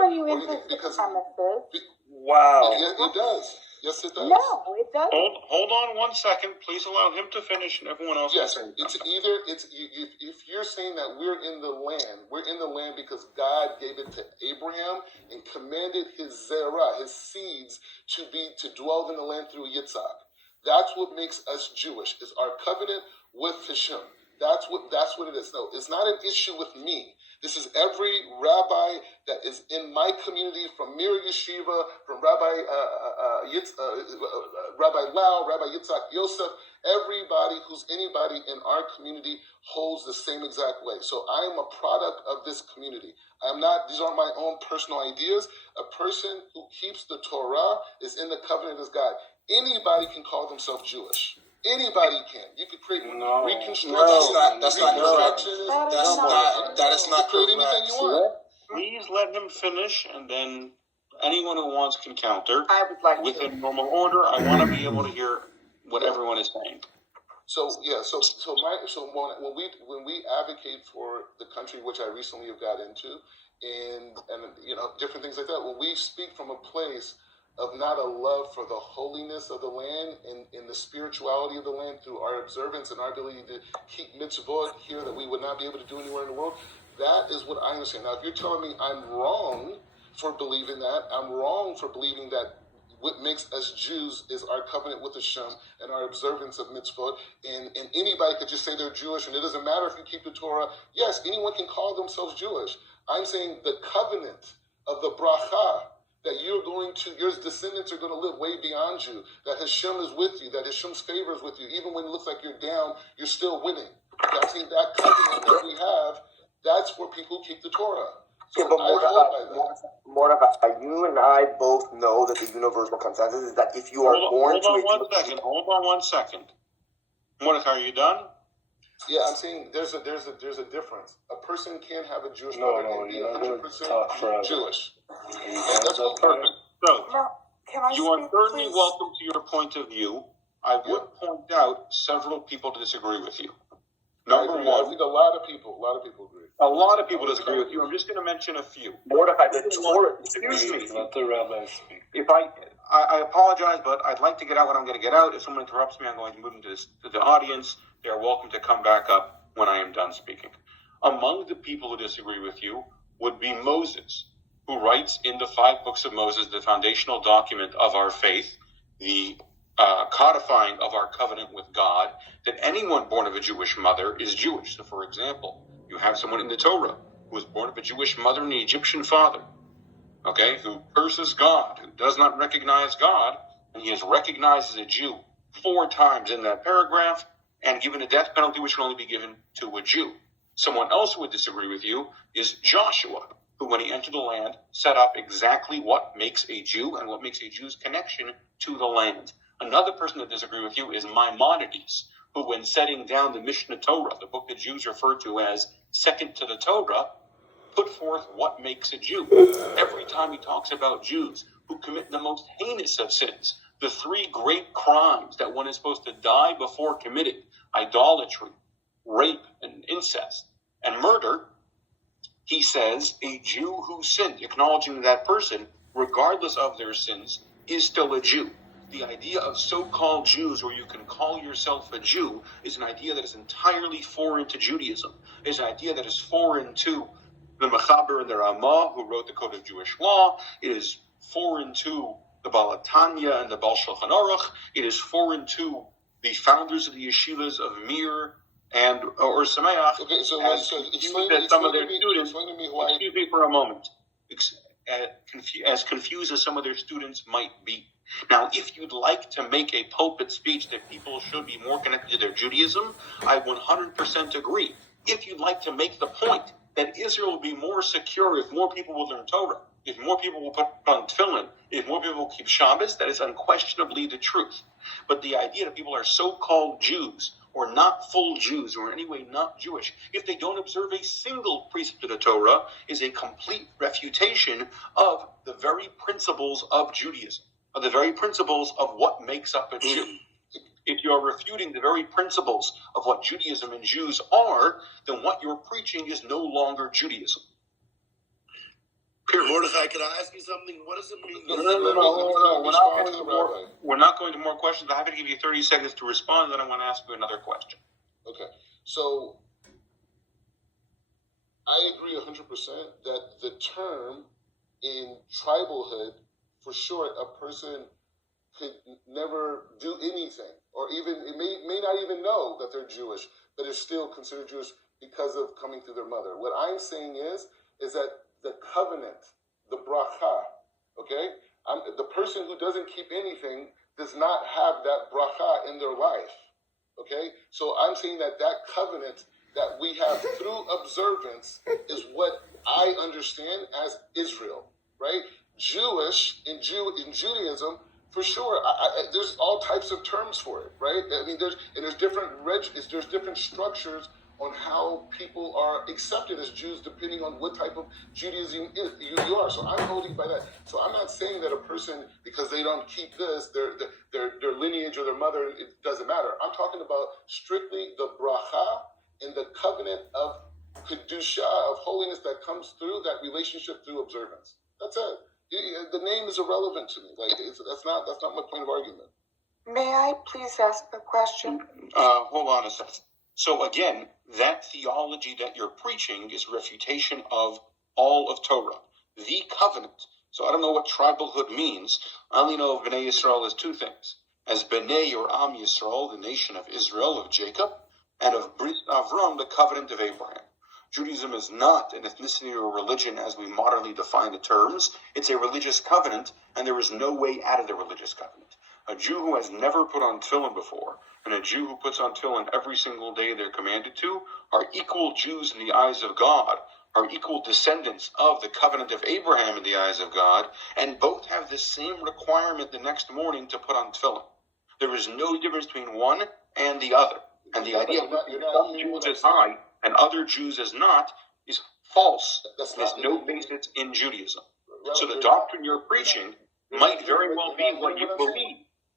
Wow. It does. Yes, it does. No, it doesn't. Hold on 1 second. Please allow him to finish, and everyone else. Yes, if you're saying that we're in the land because God gave it to Abraham and commanded his zerah, his seeds, to dwell in the land through Yitzhak. That's what makes us Jewish, is our covenant with Hashem. That's what it is. No, it's not an issue with me. This is every rabbi that is in my community, from Mir Yeshiva, from Rabbi Lau, Rabbi Yitzhak Yosef. Everybody who's anybody in our community holds the same exact way. So I am a product of this community. These aren't my own personal ideas. A person who keeps the Torah is in the covenant as God. Anybody can call themselves Jewish. Anybody can. You could create reconstruction. That's not correct. That is not create anything you want. Please let him finish, and then anyone who wants can counter. I would like within normal order. I want to be able to hear what everyone is saying. So when we advocate for the country, which I recently have got into, and different things like that, when we speak from a place of not a love for the holiness of the land and the spirituality of the land through our observance and our ability to keep mitzvot here that we would not be able to do anywhere in the world, that is what I understand. Now, if you're telling me I'm wrong for believing that, I'm wrong for believing that what makes us Jews is our covenant with Hashem and our observance of mitzvot, and anybody could just say they're Jewish, and it doesn't matter if you keep the Torah. Yes, anyone can call themselves Jewish. I'm saying the covenant of the bracha, that your descendants are going to live way beyond you, that Hashem is with you, that Hashem's favor is with you. Even when it looks like you're down, you're still winning. I think that covenant that we have, that's for people who keep the Torah. So yeah, but Mordechai, you and I both know that the universal consensus is that if you are born to Hold on one second. Mordechai, are you done? Yeah, I'm saying there's a difference. A person can have a Jewish mother and be 100% Jewish. That's all perfect. So, you are certainly please? welcome to your point of view. I would point out several people to disagree with you. Number one, I think a lot of people agree. A lot of people disagree with you. I'm just going to mention a few. Mordechai, the Torah. Excuse me. Let the rabbi speak. If I apologize, but I'd like to get out what I'm going to get out. If someone interrupts me, I'm going to move into the audience. They are welcome to come back up when I am done speaking. Among the people who disagree with you would be Moses, who writes in the 5 books of Moses, the foundational document of our faith, the codifying of our covenant with God, that anyone born of a Jewish mother is Jewish. So, for example, you have someone in the Torah who was born of a Jewish mother and an Egyptian father, who curses God, who does not recognize God, and he is recognized as a Jew 4 times in that paragraph, and given a death penalty which will only be given to a Jew. Someone else who would disagree with you is Joshua, who, when he entered the land, set up exactly what makes a Jew and what makes a Jew's connection to the land. Another person that disagrees with you is Maimonides, who, when setting down the Mishnah Torah, the book that Jews refer to as second to the Torah, put forth what makes a Jew. Every time he talks about Jews who commit the most heinous of sins, the 3 great crimes that one is supposed to die before committing, idolatry, rape, and incest, and murder, he says a Jew who sinned, acknowledging that person, regardless of their sins, is still a Jew. the idea of so-called Jews, or you can call yourself a Jew, is an idea that is entirely foreign to Judaism. It's an idea that is foreign to the Mechaber and the Ramah, who wrote the Code of Jewish Law. It is foreign to the Baal Tanya and the Baal Shulchan Aruch. It is foreign to the founders of the yeshivas of Mir and or Sameach. Okay, so explain to me why. Excuse me for a moment. As confused as some of their students might be. Now, if you'd like to make a pulpit speech that people should be more connected to their Judaism, I 100% agree. If you'd like to make the point that Israel will be more secure if more people will learn Torah, if more people will put on tefillin, if more people will keep Shabbos, that is unquestionably the truth. But the idea that people are so-called Jews, or not full Jews, or in any way not Jewish, if they don't observe a single precept of the Torah, is a complete refutation of the very principles of Judaism, of the very principles of what makes up a Jew. If you are refuting the very principles of what Judaism and Jews are, then what you're preaching is no longer Judaism. Mordechai, can I ask you something? What does it mean? No. We're not going to more questions. I have to give you 30 seconds to respond, then I want to ask you another question. Okay. So I agree 100% that the term in tribalhood, for sure, a person could never do anything, or even it may not even know that they're Jewish, but is still considered Jewish because of coming through their mother. What I'm saying is that the covenant, the bracha, okay? The person who doesn't keep anything does not have that bracha in their life, okay? So I'm saying that covenant that we have through observance is what I understand as Israel, right? Jewish, in Judaism, for sure, there's all types of terms for it, right? I mean, there's different structures on how people are accepted as Jews depending on what type of Judaism you are. So I'm holding by that. So I'm not saying that a person, because they don't keep this, their lineage or their mother, it doesn't matter. I'm talking about strictly the bracha and the covenant of kedusha, of holiness that comes through that relationship through observance. That's it. The name is irrelevant to me. That's not my point of argument. May I please ask a question? Hold on a second. So again, that theology that you're preaching is refutation of all of Torah, the covenant. So I don't know what tribalhood means. I only know of Bnei Yisrael as two things: as Bnei or Am Yisrael, the nation of Israel, of Jacob, and of Brit Avram, the covenant of Abraham. Judaism is not an ethnicity or religion as we modernly define the terms. It's a religious covenant, and there is no way out of the religious covenant. A Jew who has never put on tefillin before, and a Jew who puts on tefillin every single day they're commanded to, are equal Jews in the eyes of God, are equal descendants of the covenant of Abraham in the eyes of God, and both have the same requirement the next morning to put on tefillin. There is no difference between one and the other. And the idea of some Jews as high and other Jews as not is false. There's no basis in Judaism. So the doctrine you're preaching might very well be what you believe.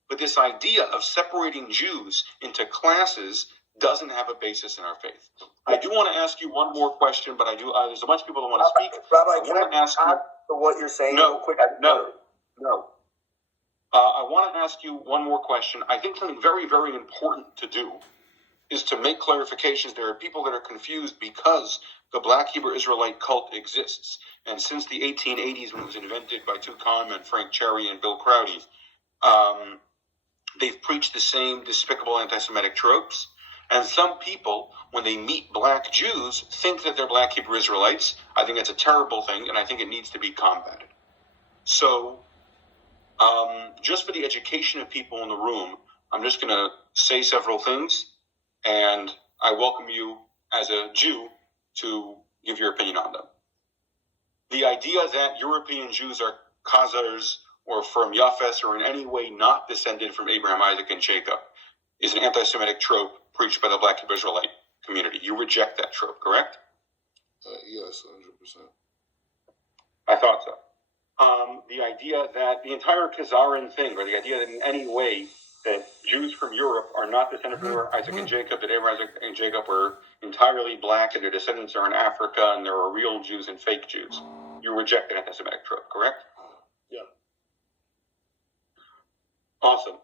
But this idea of separating Jews into classes doesn't have a basis in our faith. I do want to ask you one more question, but there's a bunch of people that want to speak. Rabbi, can I ask you what you're saying real quick? No. I want to ask you one more question. I think something very, very important to do is to make clarifications. There are people that are confused because the Black Hebrew Israelite cult exists. And since the 1880s, when it was invented by Tucson and Frank Cherry and Bill Crowdy, they've preached the same despicable anti-Semitic tropes. And some people, when they meet black Jews, think that they're Black Hebrew Israelites. I think that's a terrible thing, and I think it needs to be combated. So, just for the education of people in the room, I'm just going to say several things, and I welcome you as a Jew to give your opinion on them. The idea that European Jews are Khazars or from Yafes or in any way not descended from Abraham, Isaac, and Jacob is an anti-Semitic trope preached by the Black Hebrew Israelite community. You reject that trope, correct? Yes, 100%. I thought so. The idea that the entire Khazaran thing, or the idea that in any way that Jews from Europe are not descended from Isaac and Jacob, that Abraham, Isaac, and Jacob were entirely black and their descendants are in Africa and there are real Jews and fake Jews. You reject the anti-Semitic trope, correct? Yeah. Awesome.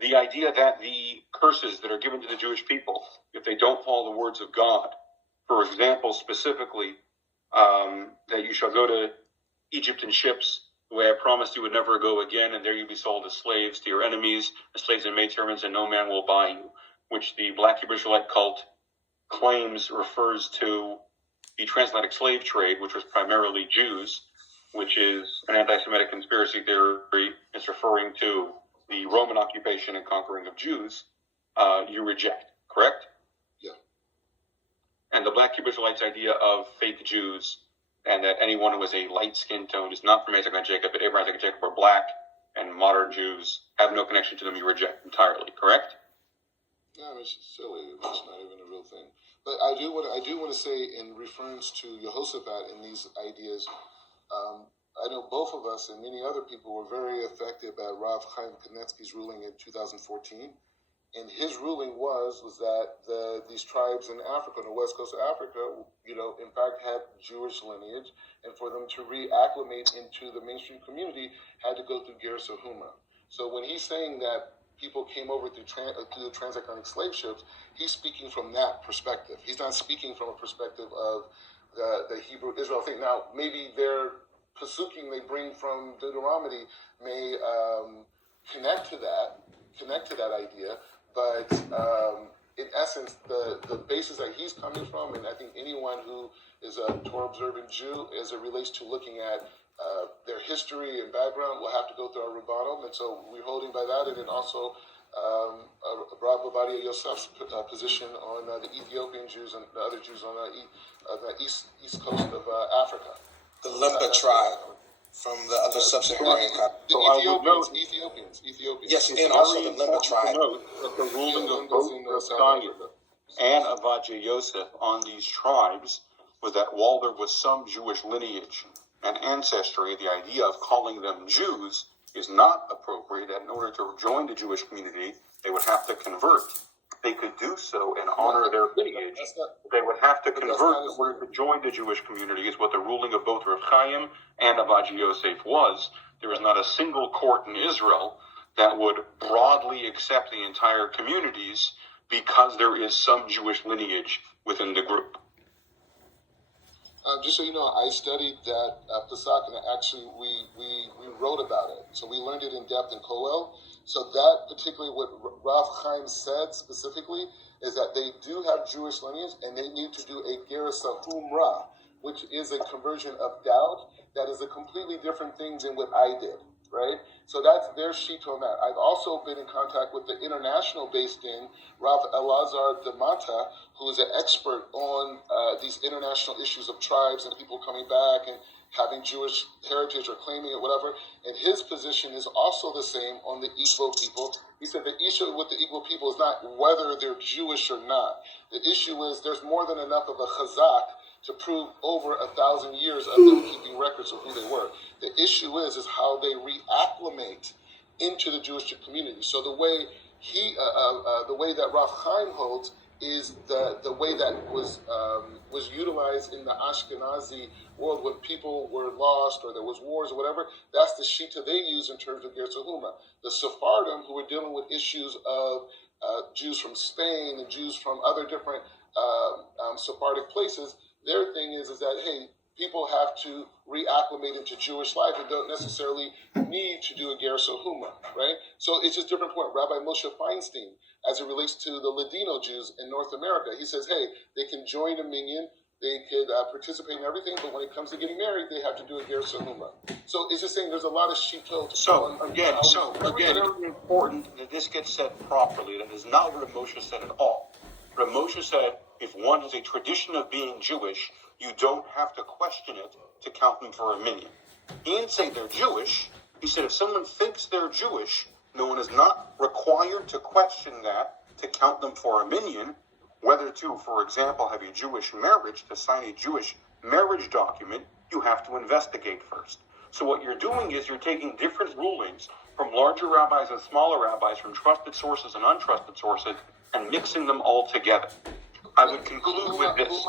The idea that the curses that are given to the Jewish people, if they don't follow the words of God, for example, specifically, that you shall go to Egypt in ships, the way I promised you would never go again, and there you'll be sold as slaves to your enemies, as slaves and maidservants, and no man will buy you, which the Black Hebrew Israelite cult claims refers to the transatlantic slave trade, which was primarily Jews, which is an anti-Semitic conspiracy theory. It's referring to the Roman occupation and conquering of Jews. You reject, correct? Yeah. And the Black Hebrew Israelites' idea of fake Jews, and that anyone who was a light skin tone is not from Isaac and Jacob, but Abraham, Isaac, and Jacob are black, and modern Jews have no connection to them, you reject entirely, correct? No, it's silly. It's not even a real thing. But I do want to say, in reference to Jehoshaphat and these ideas, I know both of us and many other people were very affected by Rav Chaim Kanievsky's ruling in 2014. And his ruling was that these tribes in Africa, on the west coast of Africa, in fact had Jewish lineage, and for them to reacclimate into the mainstream community had to go through Ger Sahuma. So when he's saying that people came over through the transatlantic slave ships, he's speaking from that perspective. He's not speaking from a perspective of the Hebrew Israel thing. Now, maybe their pasukim they bring from Deuteronomy may connect to that idea. But in essence, the basis that he's coming from, and I think anyone who is a Torah-observant Jew, as it relates to looking at their history and background, will have to go through our rebuttal. And so we're holding by that, and then also Rav Ovadia Yosef's position on the Ethiopian Jews and the other Jews on the east coast of Africa. The Limba tribe from the other sub-Saharan countries. Ethiopians. Yes, and also the Limba tribe. That the ruling of both Chaim and Ovadia Yosef on these tribes was that while there was some Jewish lineage and ancestry, the idea of calling them Jews is not appropriate. That in order to join the Jewish community, they would have to convert. They could do so and honor their lineage. They would have to convert in order to join the Jewish community, is what the ruling of both Rav Chaim and Ovadia Yosef was. There is not a single court in Israel that would broadly accept the entire communities because there is some Jewish lineage within the group. Just so you know, I studied that Pesach, and actually we wrote about it. So we learned it in depth in Koel. So that particularly what Rav Chaim said specifically is that they do have Jewish lineage, and they need to do a Gerasa Humra, which is a conversion of doubt. That is a completely different thing than what I did, right? So that's their sheet on that. I've also been in contact with the international based in Rav Elazar de Mata, who is an expert on these international issues of tribes and people coming back and having Jewish heritage or claiming it, whatever. And his position is also the same on the Igbo people. He said the issue with the Igbo people is not whether they're Jewish or not. The issue is there's more than enough of a chazak to prove over 1,000 years of them keeping records of who they were. The issue is how they reacclimate into the Jewish community. So the way the way that Rav Chaim holds is the way that was utilized in the Ashkenazi world when people were lost or there was wars or whatever. That's the shita they use in terms of Ger Sahuma. The Sephardim, who were dealing with issues of Jews from Spain and Jews from other different Sephardic places, their thing is that, hey, people have to reacclimate into Jewish life and don't necessarily need to do a Ger Sahuma, right? So it's just a different point. Rabbi Moshe Feinstein, as it relates to the Ladino Jews in North America, he says, hey, they can join a minyan, they could participate in everything, but when it comes to getting married, they have to do a Ger Sahuma. So it's just saying there's a lot of shitot. So again, very important that this gets said properly. That is not what Moshe said at all. Rav Moshe said, if one has a tradition of being Jewish, you don't have to question it to count them for a minyan. He didn't say they're Jewish. He said if someone thinks they're Jewish, no one is not required to question that to count them for a minyan. Whether to, for example, have a Jewish marriage, to sign a Jewish marriage document, you have to investigate first. So what you're doing is you're taking different rulings from larger rabbis and smaller rabbis, from trusted sources and untrusted sources, and mixing them all together. I would conclude with this.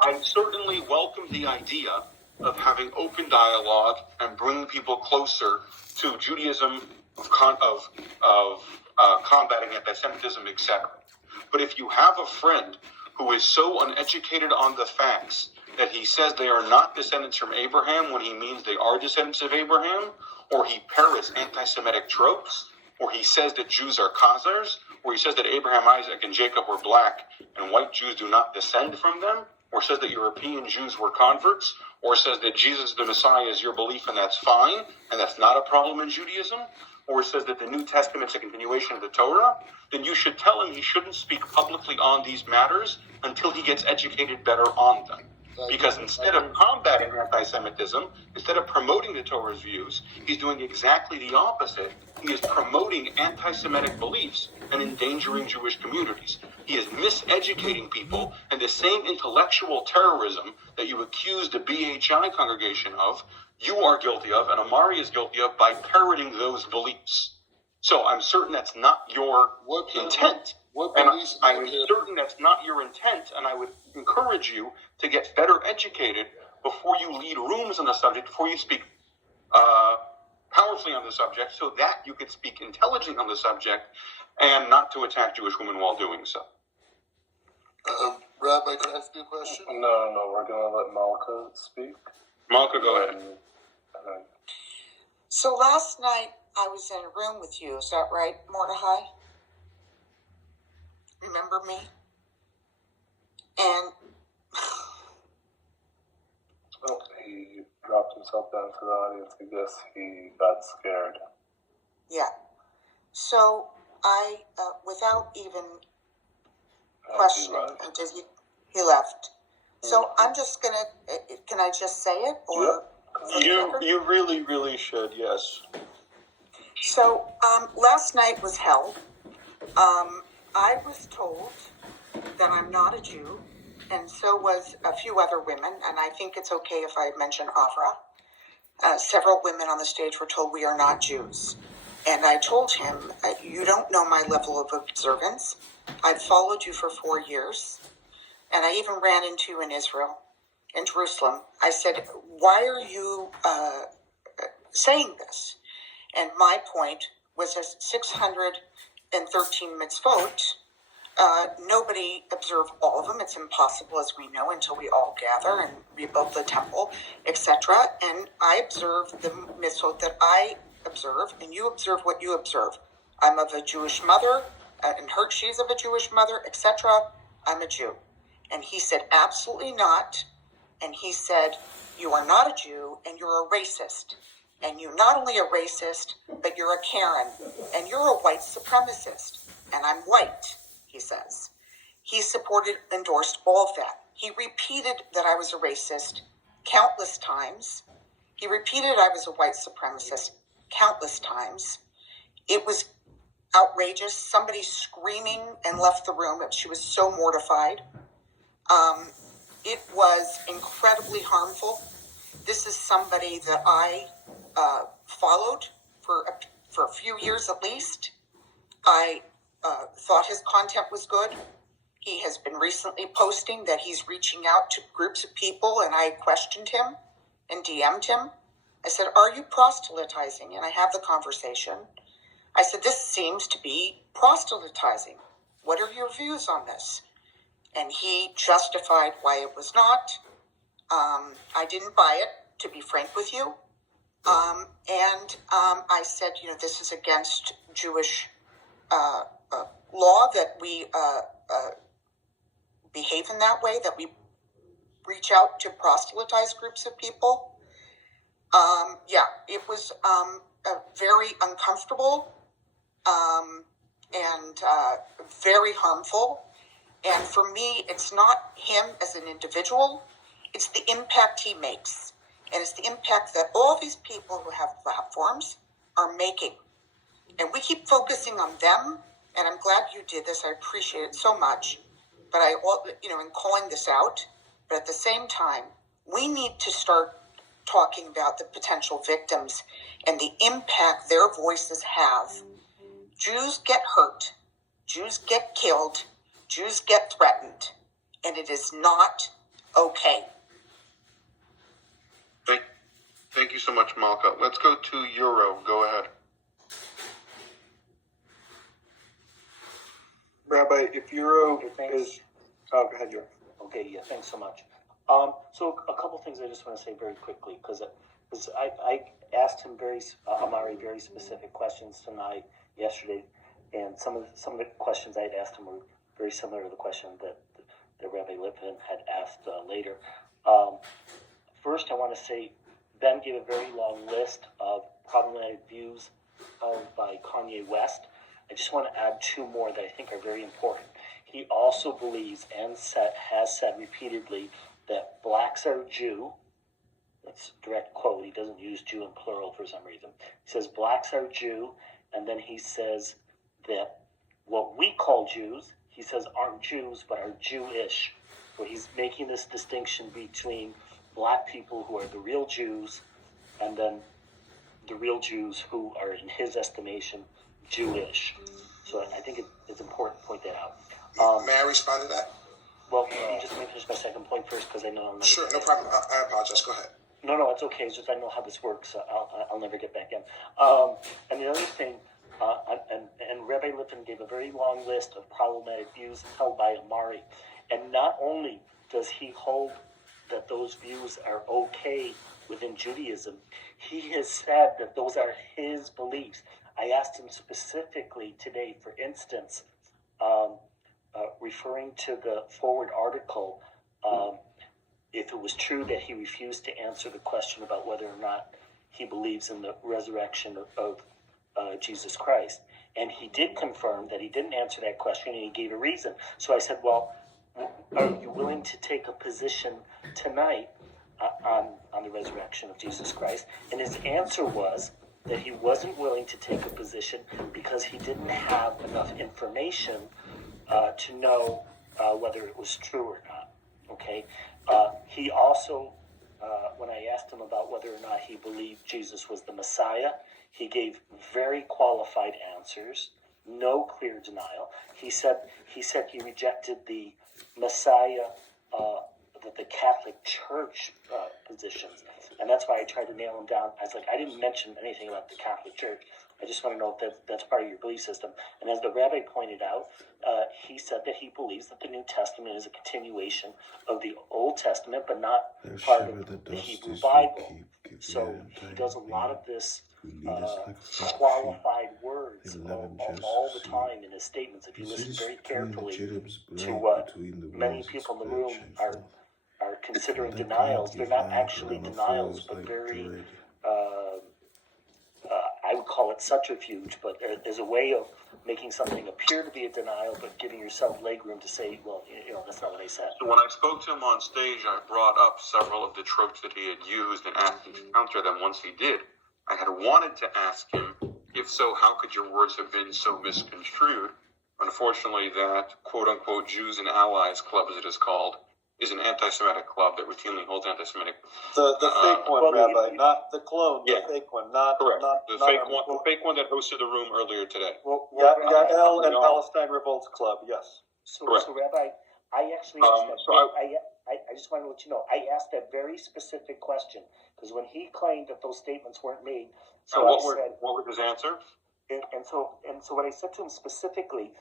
I certainly welcome the idea of having open dialogue and bringing people closer to Judaism, of combating anti-Semitism, etc. But if you have a friend who is so uneducated on the facts that he says they are not descendants from Abraham when he means they are descendants of Abraham, or he parrots anti-Semitic tropes, or he says that Jews are Khazars, or he says that Abraham, Isaac, and Jacob were black and white Jews do not descend from them, or says that European Jews were converts, or says that Jesus the Messiah is your belief and that's fine, and that's not a problem in Judaism, or says that the New Testament's a continuation of the Torah, then you should tell him he shouldn't speak publicly on these matters until he gets educated better on them. Because instead of combating anti-Semitism, instead of promoting the Torah's views, he's doing exactly the opposite. He is promoting anti-Semitic beliefs and endangering Jewish communities. He is miseducating people, and the same intellectual terrorism that you accuse the BHI congregation of, you are guilty of, and Amari is guilty of, by parroting those beliefs. So I'm certain that's not your intent. I'm certain that's not your intent, and I would encourage you to get better educated before you lead rooms on the subject, before you speak powerfully on the subject, so that you could speak intelligently on the subject and not to attack Jewish women while doing so. Rabbi, can I ask you a question? No, we're going to let Malka speak. Malka, go ahead. So last night I was in a room with you, is that right, Mordecai? Remember me? And He dropped himself down to the audience. I guess he got scared. yeah. So I, without even questioning, he left. So I'm just gonna. Can I just say it, or You really, really should. Yes. So last night was hell. I was told that I'm not a Jew, and so was a few other women, and I think it's okay if I mention Avra. Several women on the stage were told we are not Jews. And I told him, you don't know my level of observance. I've followed you for 4 years, and I even ran into you in Israel, in Jerusalem. I said, why are you saying this? And my point was that 613 mitzvot, nobody observed all of them. It's impossible, as we know, until we all gather and rebuild the temple, etc. And I observe the mitzvot that I observe, and you observe what you observe. I'm of a Jewish mother, and she's of a Jewish mother, etc. I'm a Jew. And he said, absolutely not. And he said, you are not a Jew, and you're a racist. And you're not only a racist, but you're a Karen, and you're a white supremacist. And I'm white, he says. He endorsed all of that. He repeated that I was a racist countless times. He repeated I was a white supremacist countless times. It was outrageous. Somebody screaming and left the room. She was so mortified. It was incredibly harmful. This is somebody that I followed for a few years at least. I thought his content was good. He has been recently posting that he's reaching out to groups of people, and I questioned him and DM'd him. I said, are you proselytizing? And I have the conversation. I said, this seems to be proselytizing. What are your views on this? And he justified why it was not. I didn't buy it, to be frank with you. I said, this is against Jewish law that we behave in that way, that we reach out to proselytize groups of people. It was very uncomfortable and very harmful. And for me, it's not him as an individual. It's the impact he makes. And it's the impact that all these people who have platforms are making. And we keep focusing on them. And I'm glad you did this. I appreciate it so much. But in calling this out, but at the same time, we need to start talking about the potential victims and the impact their voices have. Jews get hurt. Jews get killed. Jews get threatened. And it is not okay. you so much, Malka. Let's go to Euro. Go ahead. Rabbi, if Euro is... Oh, go ahead, Euro. Okay, yeah, thanks so much. So a couple things I just want to say very quickly, because I asked him Amari very specific questions tonight, yesterday, and some of the questions I had asked him were very similar to the question that Rabbi Lipman had asked later. First, I want to say Ben gave a very long list of problematic views held by Kanye West. I just want to add two more that I think are very important. He also believes and has said repeatedly that blacks are Jew. That's a direct quote. He doesn't use Jew in plural for some reason. He says blacks are Jew, and then he says that what we call Jews, he says aren't Jews but are Jewish. So he's making this distinction between black people who are the real Jews and then the real Jews who are, in his estimation, Jewish. So I think it's important to point that out. May I respond to that? Well, let me finish my second point first, because I know I'm not... Sure, no problem. I apologize. Go ahead. No, it's okay. It's just I know how this works. So I'll never get back in. And the other thing, and Rabbi Lipman gave a very long list of problematic views held by Amari. And not only does he hold that those views are okay within Judaism, he has said that those are his beliefs. I asked him specifically today, for instance, referring to the forward article, if it was true that he refused to answer the question about whether or not he believes in the resurrection of Jesus Christ. And he did confirm that he didn't answer that question, and he gave a reason. So I said, well, are you willing to take a position tonight on the resurrection of Jesus Christ? And his answer was that he wasn't willing to take a position because he didn't have enough information to know whether it was true or not. Okay. He also, when I asked him about whether or not he believed Jesus was the Messiah, he gave very qualified answers, no clear denial. He said he rejected the Messiah, the Catholic Church positions, and that's why I tried to nail him down. I was like, I didn't mention anything about the Catholic Church. I just want to know if that's part of your belief system. And as the rabbi pointed out, he said that he believes that the New Testament is a continuation of the Old Testament, but not part of the Hebrew Bible. So he does a lot of this qualified words all the time in his statements. If you listen very carefully to what many people in the room are considering denials, they're not actually denials, but very... I would call it subterfuge, but there's a way of making something appear to be a denial, but giving yourself leg room to say, well, that's not what I said. So when I spoke to him on stage, I brought up several of the tropes that he had used and asked him to counter them. Once he did, I had wanted to ask him, if so, how could your words have been so misconstrued? Unfortunately, that quote-unquote Jews and Allies Club, as it is called, is an anti-Semitic club that routinely holds anti-Semitic. The fake one, Rabbi, not the clone. The fake one, not correct. Not, the not fake one that hosted the room earlier today. Yael and Palestine Revolts Club. Yes. So Rabbi, I actually asked I just want to let you know, I asked that very specific question because when he claimed that those statements weren't made, what was his answer? And so what I said to him specifically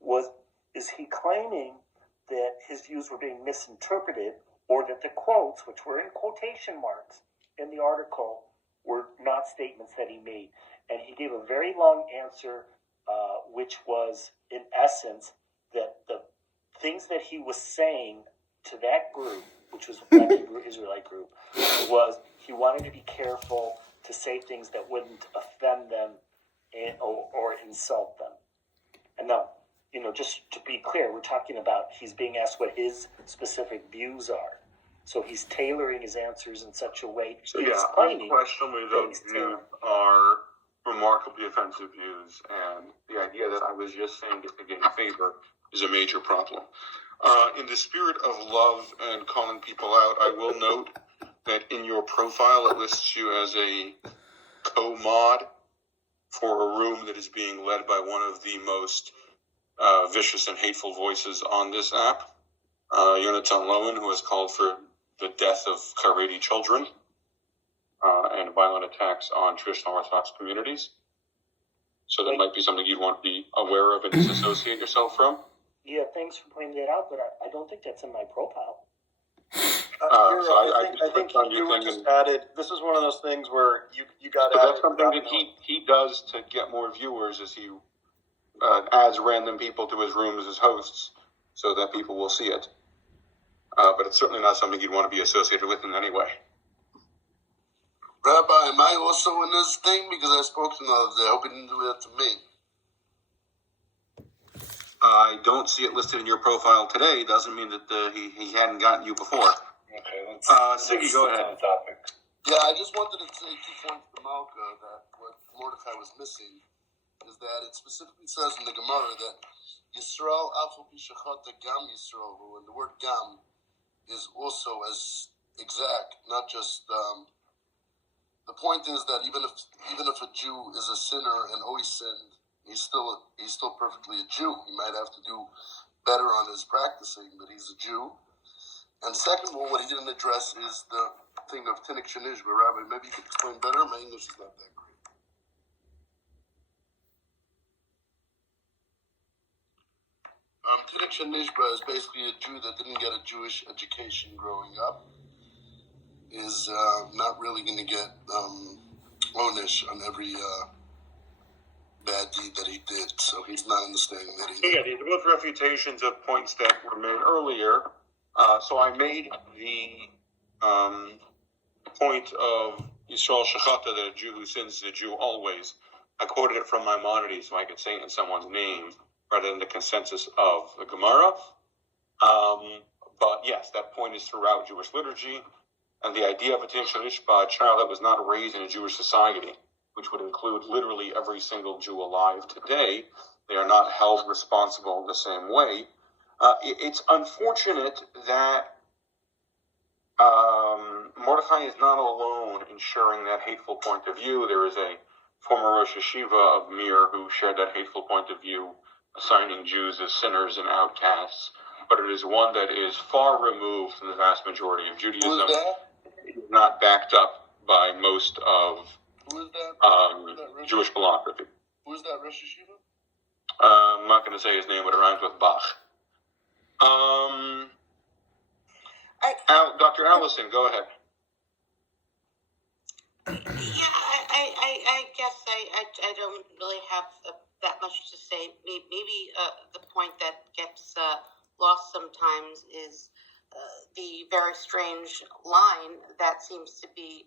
was, is he claiming that his views were being misinterpreted, or that the quotes, which were in quotation marks in the article, were not statements that he made? And he gave a very long answer, which was, in essence, that the things that he was saying to that group, which was the Black Hebrew Israelite group, was he wanted to be careful to say things that wouldn't offend them or insult them. And now, just to be clear, we're talking about he's being asked what his specific views are. So he's tailoring his answers in such a way. So unquestionably, those views are remarkably offensive views, and the idea that I was just saying to gain favor is a major problem. In the spirit of love and calling people out, I will note that in your profile it lists you as a co-mod for a room that is being led by one of the most vicious and hateful voices on this app, Yonatan Lowen, who has called for the death of Haredi children and violent attacks on traditional Orthodox communities. So that might be something you'd want to be aware of and disassociate yourself from. Yeah, thanks for pointing that out, but I don't think that's in my profile. I think you were just added. This is one of those things where you got added. That's something that he does to get more viewers, is he adds random people to his rooms as hosts so that people will see it. But it's certainly not something you'd want to be associated with in any way. Rabbi, am I also in this thing? Because I spoke to him the other day. I hope he didn't do that to me. I don't see it listed in your profile today. Doesn't mean that he hadn't gotten you before. Okay, Siggy, go ahead. Topic. Yeah, I just wanted to say 2 points to Malka that what Mordecai was missing is that it specifically says in the Gemara that Yisrael Afal Pishachata Gam Yisrael, and the word Gam is also as exact, not just. The point is that even if a Jew is a sinner and always sinned, he's still perfectly a Jew. He might have to do better on his practicing, but he's a Jew. And second of all, what he didn't address is the thing of Tinnik Shanishba. Rabbi, maybe you could explain better. My English is not that great. Tinnik Shanishba is basically a Jew that didn't get a Jewish education growing up. Is not really going to get onish on every bad deed that he did. So he's not understanding that either. Yeah, these are both refutations of points that were made earlier. So I made the point of Yisrael Shechata, that a Jew who sins is a Jew always. I quoted it from Maimonides so I could say it in someone's name rather than the consensus of the Gemara. But yes, that point is throughout Jewish liturgy. And the idea of a Tinnik Shanishba, a child that was not raised in a Jewish society, which would include literally every single Jew alive today, they are not held responsible the same way. It's unfortunate that Mordecai is not alone in sharing that hateful point of view. There is a former Rosh Yeshiva of Mir who shared that hateful point of view, assigning Jews as sinners and outcasts. But it is one that is far removed from the vast majority of Judaism. It is not backed up by most of Jewish philosophy. Who is that Rosh Yeshiva? I'm not going to say his name, but it rhymes with Bach. Dr. Allison, go ahead. Yeah, I guess I don't really have that much to say. Maybe the point that gets lost sometimes is the very strange line that seems to be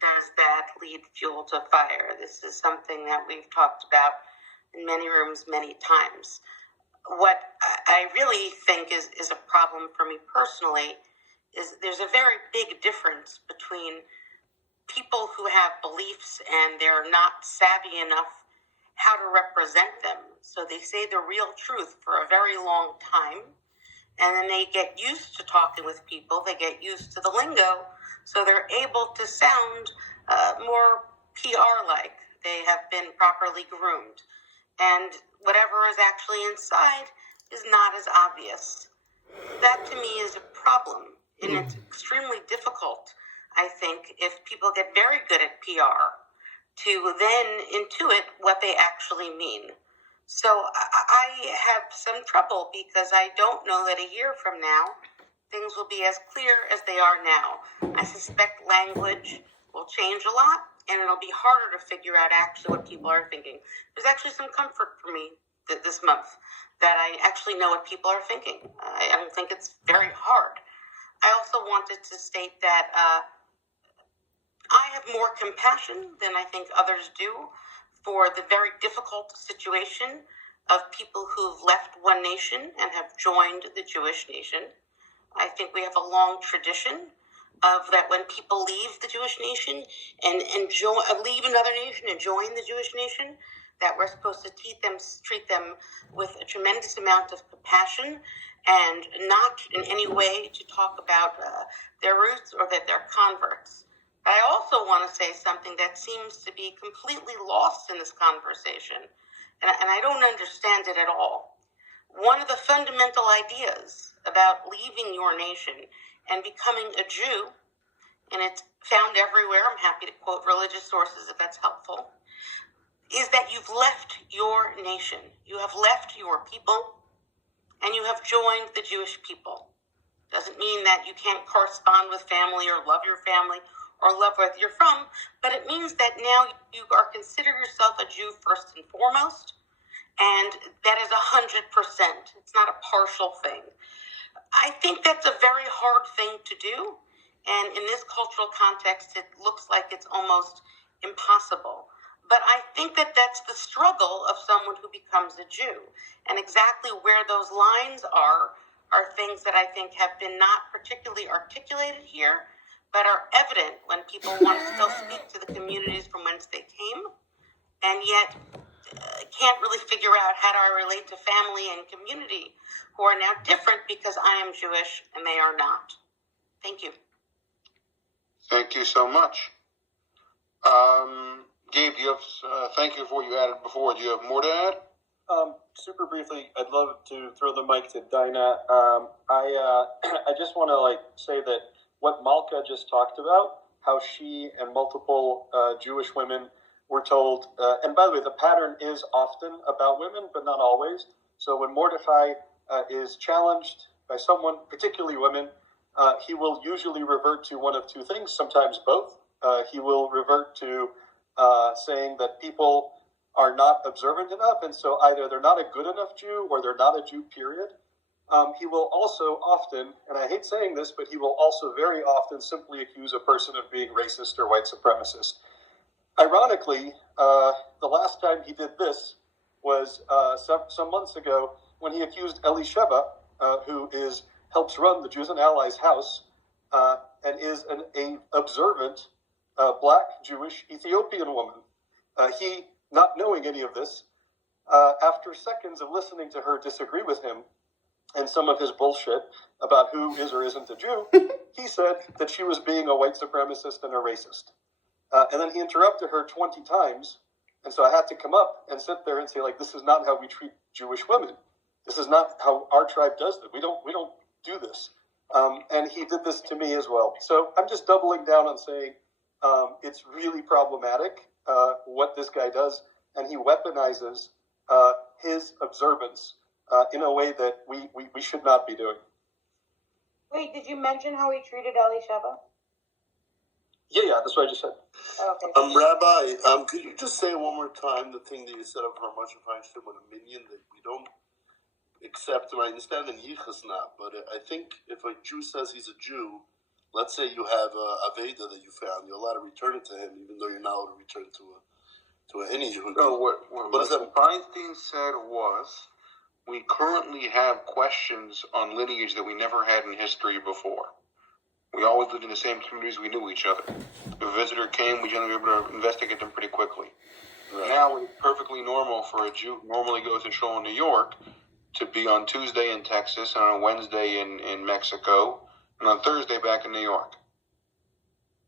does that lead fuel to fire? This is something that we've talked about in many rooms many times. What I really think is a problem for me personally is there's a very big difference between people who have beliefs and they're not savvy enough how to represent them. So they say the real truth for a very long time, and then they get used to talking with people, they get used to the lingo, so they're able to sound more PR-like. They have been properly groomed. And whatever is actually inside is not as obvious. That to me is a problem, and it's extremely difficult, I think, if people get very good at PR to then intuit what they actually mean. So I have some trouble because I don't know that a year from now things will be as clear as they are now. I suspect language will change a lot, and it'll be harder to figure out actually what people are thinking. There's actually some comfort for me this month that I actually know what people are thinking. I don't think it's very hard. I also wanted to state that I have more compassion than I think others do for the very difficult situation of people who've left one nation and have joined the Jewish nation. I think we have a long tradition of that when people leave the Jewish nation and leave another nation and join the Jewish nation, that we're supposed to treat them with a tremendous amount of compassion and not in any way to talk about their roots or that they're converts. But I also want to say something that seems to be completely lost in this conversation, and I don't understand it at all. One of the fundamental ideas about leaving your nation and becoming a Jew, and it's found everywhere, I'm happy to quote religious sources if that's helpful, is that you've left your nation, you have left your people, and you have joined the Jewish people. Doesn't mean that you can't correspond with family or love your family or love where you're from, but it means that now you are consider yourself a Jew first and foremost, and that is 100%. It's not a partial thing. I think that's a very hard thing to do, and in this cultural context, it looks like it's almost impossible. But I think that that's the struggle of someone who becomes a Jew, and exactly where those lines are things that I think have been not particularly articulated here, but are evident when people want to still speak to the communities from whence they came, and yet can't really figure out how do I relate to family and community who are now different because I am Jewish and they are not. Thank you. Thank you so much. Gabe, do you have, thank you for what you added before. Do you have more to add? Super briefly, I'd love to throw the mic to Dinah. I just want to say that what Malka just talked about, how she and multiple Jewish women were told, and by the way, the pattern is often about women, but not always. So when Mordecai is challenged by someone, particularly women, he will usually revert to one of two things, sometimes both. He will revert to saying that people are not observant enough, and so either they're not a good enough Jew or they're not a Jew, period. He will also often, and I hate saying this, but he will also very often simply accuse a person of being racist or white supremacist. Ironically, the last time he did this was some months ago when he accused Elisheva, who helps run the Jews and Allies House, and is an observant black Jewish Ethiopian woman. He, not knowing any of this, after seconds of listening to her disagree with him and some of his bullshit about who is or isn't a Jew, he said that she was being a white supremacist and a racist. And then he interrupted her 20 times, and so I had to come up and sit there and say, this is not how we treat Jewish women. This is not how our tribe does it. We don't do this. And he did this to me as well. So I'm just doubling down on saying it's really problematic what this guy does, and he weaponizes his observance in a way that we should not be doing. Wait, did you mention how he treated Elisheva? Yeah, that's what I just said. Oh, okay. Rabbi, could you just say one more time the thing that you said of her Moshe Feinstein with a minion that we don't accept? And I understand in Yichus not, but I think if a Jew says he's a Jew, let's say you have a Veda that you found, you're allowed to return it to him, even though you're not allowed to return it to any Jew. No, what Feinstein said was, we currently have questions on lineage that we never had in history before. We always lived in the same communities, we knew each other. If a visitor came, we generally were able to investigate them pretty quickly. Right. Now it's perfectly normal for a Jew who normally goes to shul in New York to be on Tuesday in Texas and on Wednesday in Mexico and on Thursday back in New York.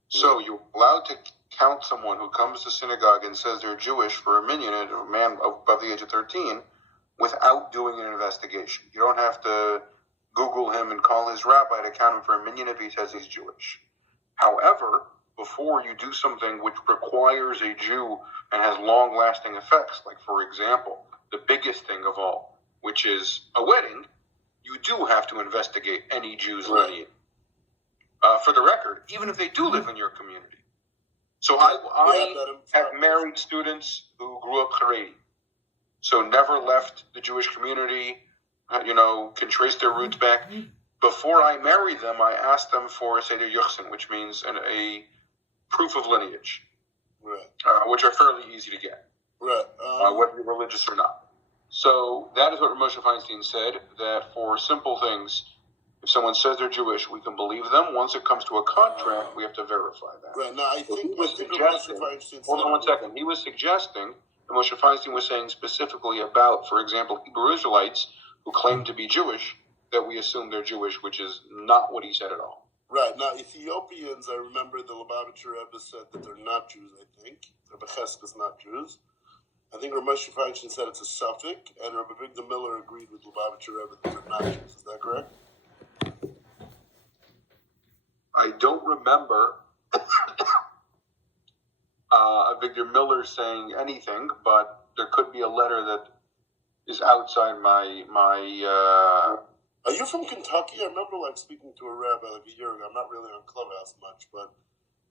So you're allowed to count someone who comes to synagogue and says they're Jewish for a minyan, a man above the age of 13, without doing an investigation. You don't have to Google him and call his rabbi to count him for a minyan if he says he's Jewish. However, before you do something which requires a Jew and has long-lasting effects, like, for example, the biggest thing of all, which is a wedding, you do have to investigate any Jew's lineage. For the record, even if they do live in your community. So I have married students who grew up Haredi, so never left the Jewish community, can trace their roots back. Before I married them, I asked them for a Seder Yuchsin, which means a proof of lineage, which are fairly easy to get, whether you're religious or not. So that is what Moshe Feinstein said, that for simple things, if someone says they're Jewish, we can believe them. Once it comes to a contract, we have to verify that. Right. Now, I think Moshe Feinstein he was suggesting that Moshe Feinstein was saying specifically about, for example, Hebrew Israelites who claim to be Jewish, that we assume they're Jewish, which is not what he said at all. Right. Now, Ethiopians, I remember the Lubavitcher Rebbe said that they're not Jews, I think. Rebbe Chesed is not Jews. I think Rav Moshe Feinstein said it's a suffix, and Rabbi Victor Miller agreed with Lubavitcher Rebbe that they're not Jews. Is that correct? I don't remember Victor Miller saying anything, but there could be a letter that is outside my. Are you from Kentucky? I remember speaking to a rabbi a year ago. I'm not really on Clubhouse much, but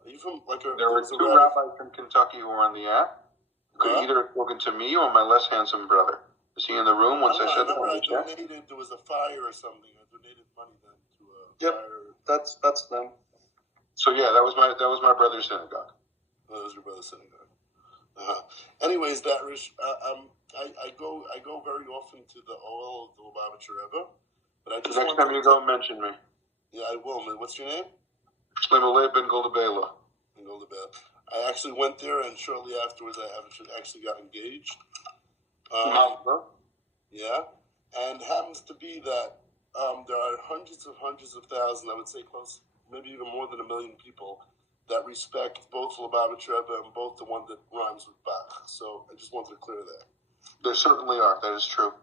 are you from There were two rabbis from Kentucky who were on the app. Could either have spoken to me or my less handsome brother. Is he in the room once I said that? I donated. There was a fire or something. I donated money then to a fire. That's them. So yeah, that was my brother's synagogue. Oh, that was your brother's synagogue. Anyways, Darish, I go very often to the Oel of the Lubavitcher Rebbe, but I just next time you go, mention me. Yeah, I will. What's your name? Shlomo Ben Goldabela. Ben Goldabela. I actually went there, and shortly afterwards, I actually got engaged. Yeah, and it happens to be that there are hundreds of thousands, I would say close, maybe even more than 1 million people that respect both Lubavitcher Rebbe and both the one that rhymes with Bach. So I just wanted to clear that. There certainly are. That is true.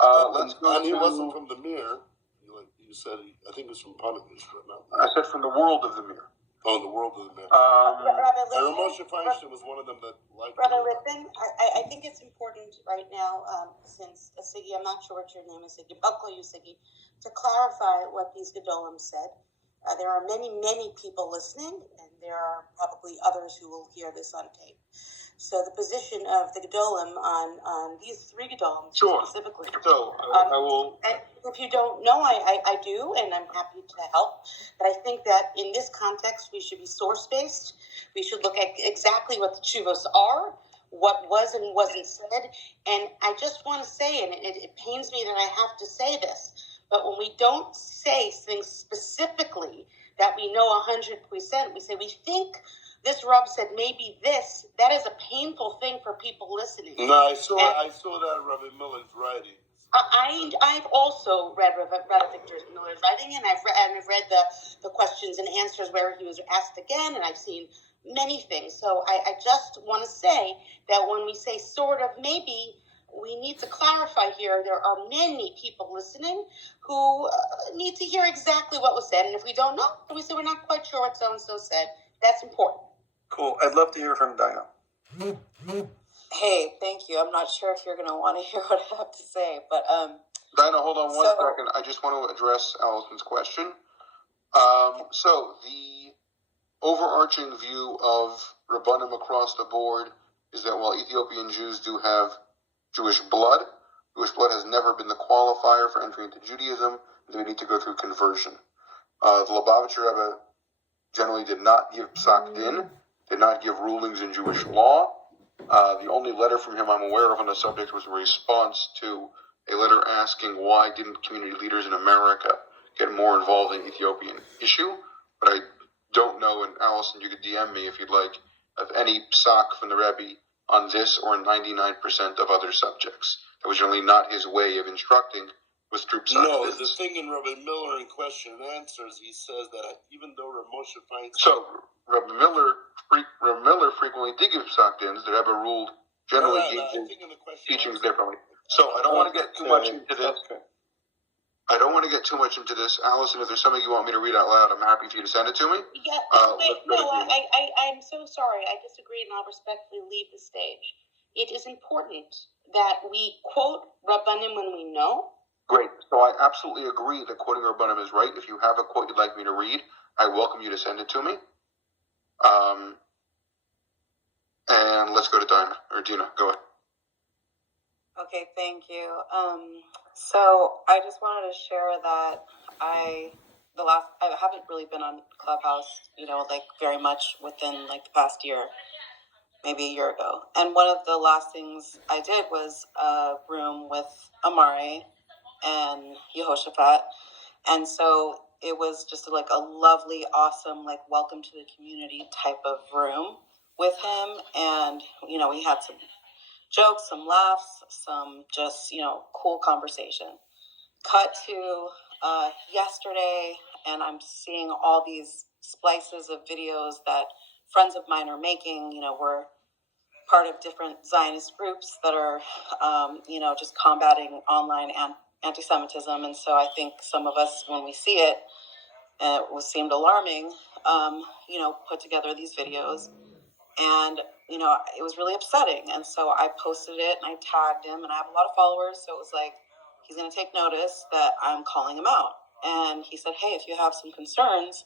Let's go. And he wasn't from the Mir. You said I think he was from Punovich, but not. I said from the world of the Mir. Oh, the world of the Mir. Rabbi Moshe Feinstein was one of them that liked. Rabbi Lippin, I think it's important right now, since Siggy, I'm not sure what your name is, Siggy, I'll call you Siggy, to clarify what these Gedolim said. There are many, many people listening, and there are probably others who will hear this on tape. So the position of the Gedolim on these three Gedolim specifically. So I will. And if you don't know, I do, and I'm happy to help. But I think that in this context, we should be source-based. We should look at exactly what the tshuvos are, what was and wasn't said. And I just want to say, and it pains me that I have to say this, but when we don't say things specifically that we know 100%, we say we think this Rob said maybe this. That is a painful thing for people listening. No, I saw that in Rabbi Miller's writing. I've also read Rabbi Victor Miller's writing, and I've read the questions and answers where he was asked again, and I've seen many things. So I just want to say that when we say sort of maybe, we need to clarify here. There are many people listening who need to hear exactly what was said, and if we don't know, then we say we're not quite sure what so and so said. That's important. Cool. I'd love to hear from Dinah. Hey, thank you. I'm not sure if you're going to want to hear what I have to say, but Dinah, hold on one second. I just want to address Allison's question. So the overarching view of Rabbanim across the board is that while Ethiopian Jews do have Jewish blood has never been the qualifier for entry into Judaism. They need to go through conversion. The Lubavitcher Rebbe generally did not give psak din, did not give rulings in Jewish law. The only letter from him I'm aware of on the subject was a response to a letter asking why didn't community leaders in America get more involved in the Ethiopian issue. But I don't know, and Allison, you could DM me if you'd like, of any psak from the Rebbe on this or 99% of other subjects. That was generally not his way of instructing, was through psak. No, the thing in Rabbi Miller in question and answers, he says that even though Rav Moshe finds... So, Rabbi Miller frequently did give psak dins. The Rebbe ruled generally teachings differently. So I don't want to get too much into this. I don't want to get too much into this. Allison, if there's something you want me to read out loud, I'm happy for you to send it to me. Yeah, I'm so sorry. I disagree, and I'll respectfully leave the stage. It is important that we quote Rabbanim when we know. Great. So I absolutely agree that quoting Rabbanim is right. If you have a quote you'd like me to read, I welcome you to send it to me. And let's go to Dina. Go ahead. okay, thank you. So I just wanted to share that I haven't really been on Clubhouse, very much within the past year, maybe a year ago. And one of the last things I did was a room with Amari and Yehoshaphat. And so it was just a lovely, awesome, welcome to the community type of room with him. And, we had some jokes, some laughs, some just, cool conversation. Cut to yesterday, and I'm seeing all these splices of videos that friends of mine are making. We're part of different Zionist groups that are, just combating online anti-Semitism. And so I think some of us, when we see it, seemed alarming, put together these videos. And, it was really upsetting. And so I posted it and I tagged him, and I have a lot of followers. So it was like, he's going to take notice that I'm calling him out. And he said, hey, if you have some concerns,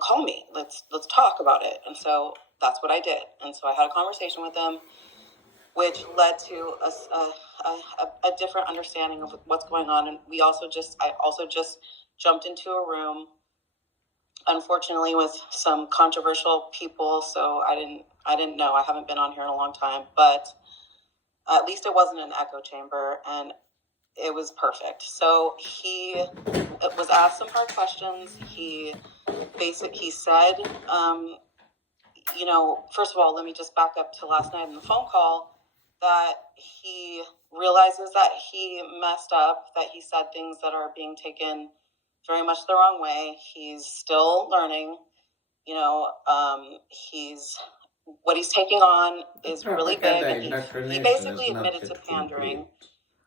call me. Let's talk about it. And so that's what I did. And so I had a conversation with him, which led to a different understanding of what's going on. And I also just jumped into a room, unfortunately, with some controversial people. So I didn't know. I haven't been on here in a long time, but at least it wasn't an echo chamber, and it was perfect. So he was asked some hard questions. He said, first of all, let me just back up to last night in the phone call, that he realizes that he messed up, that he said things that are being taken very much the wrong way. He's still learning. What he's taking on is really big, and he basically admitted to pandering,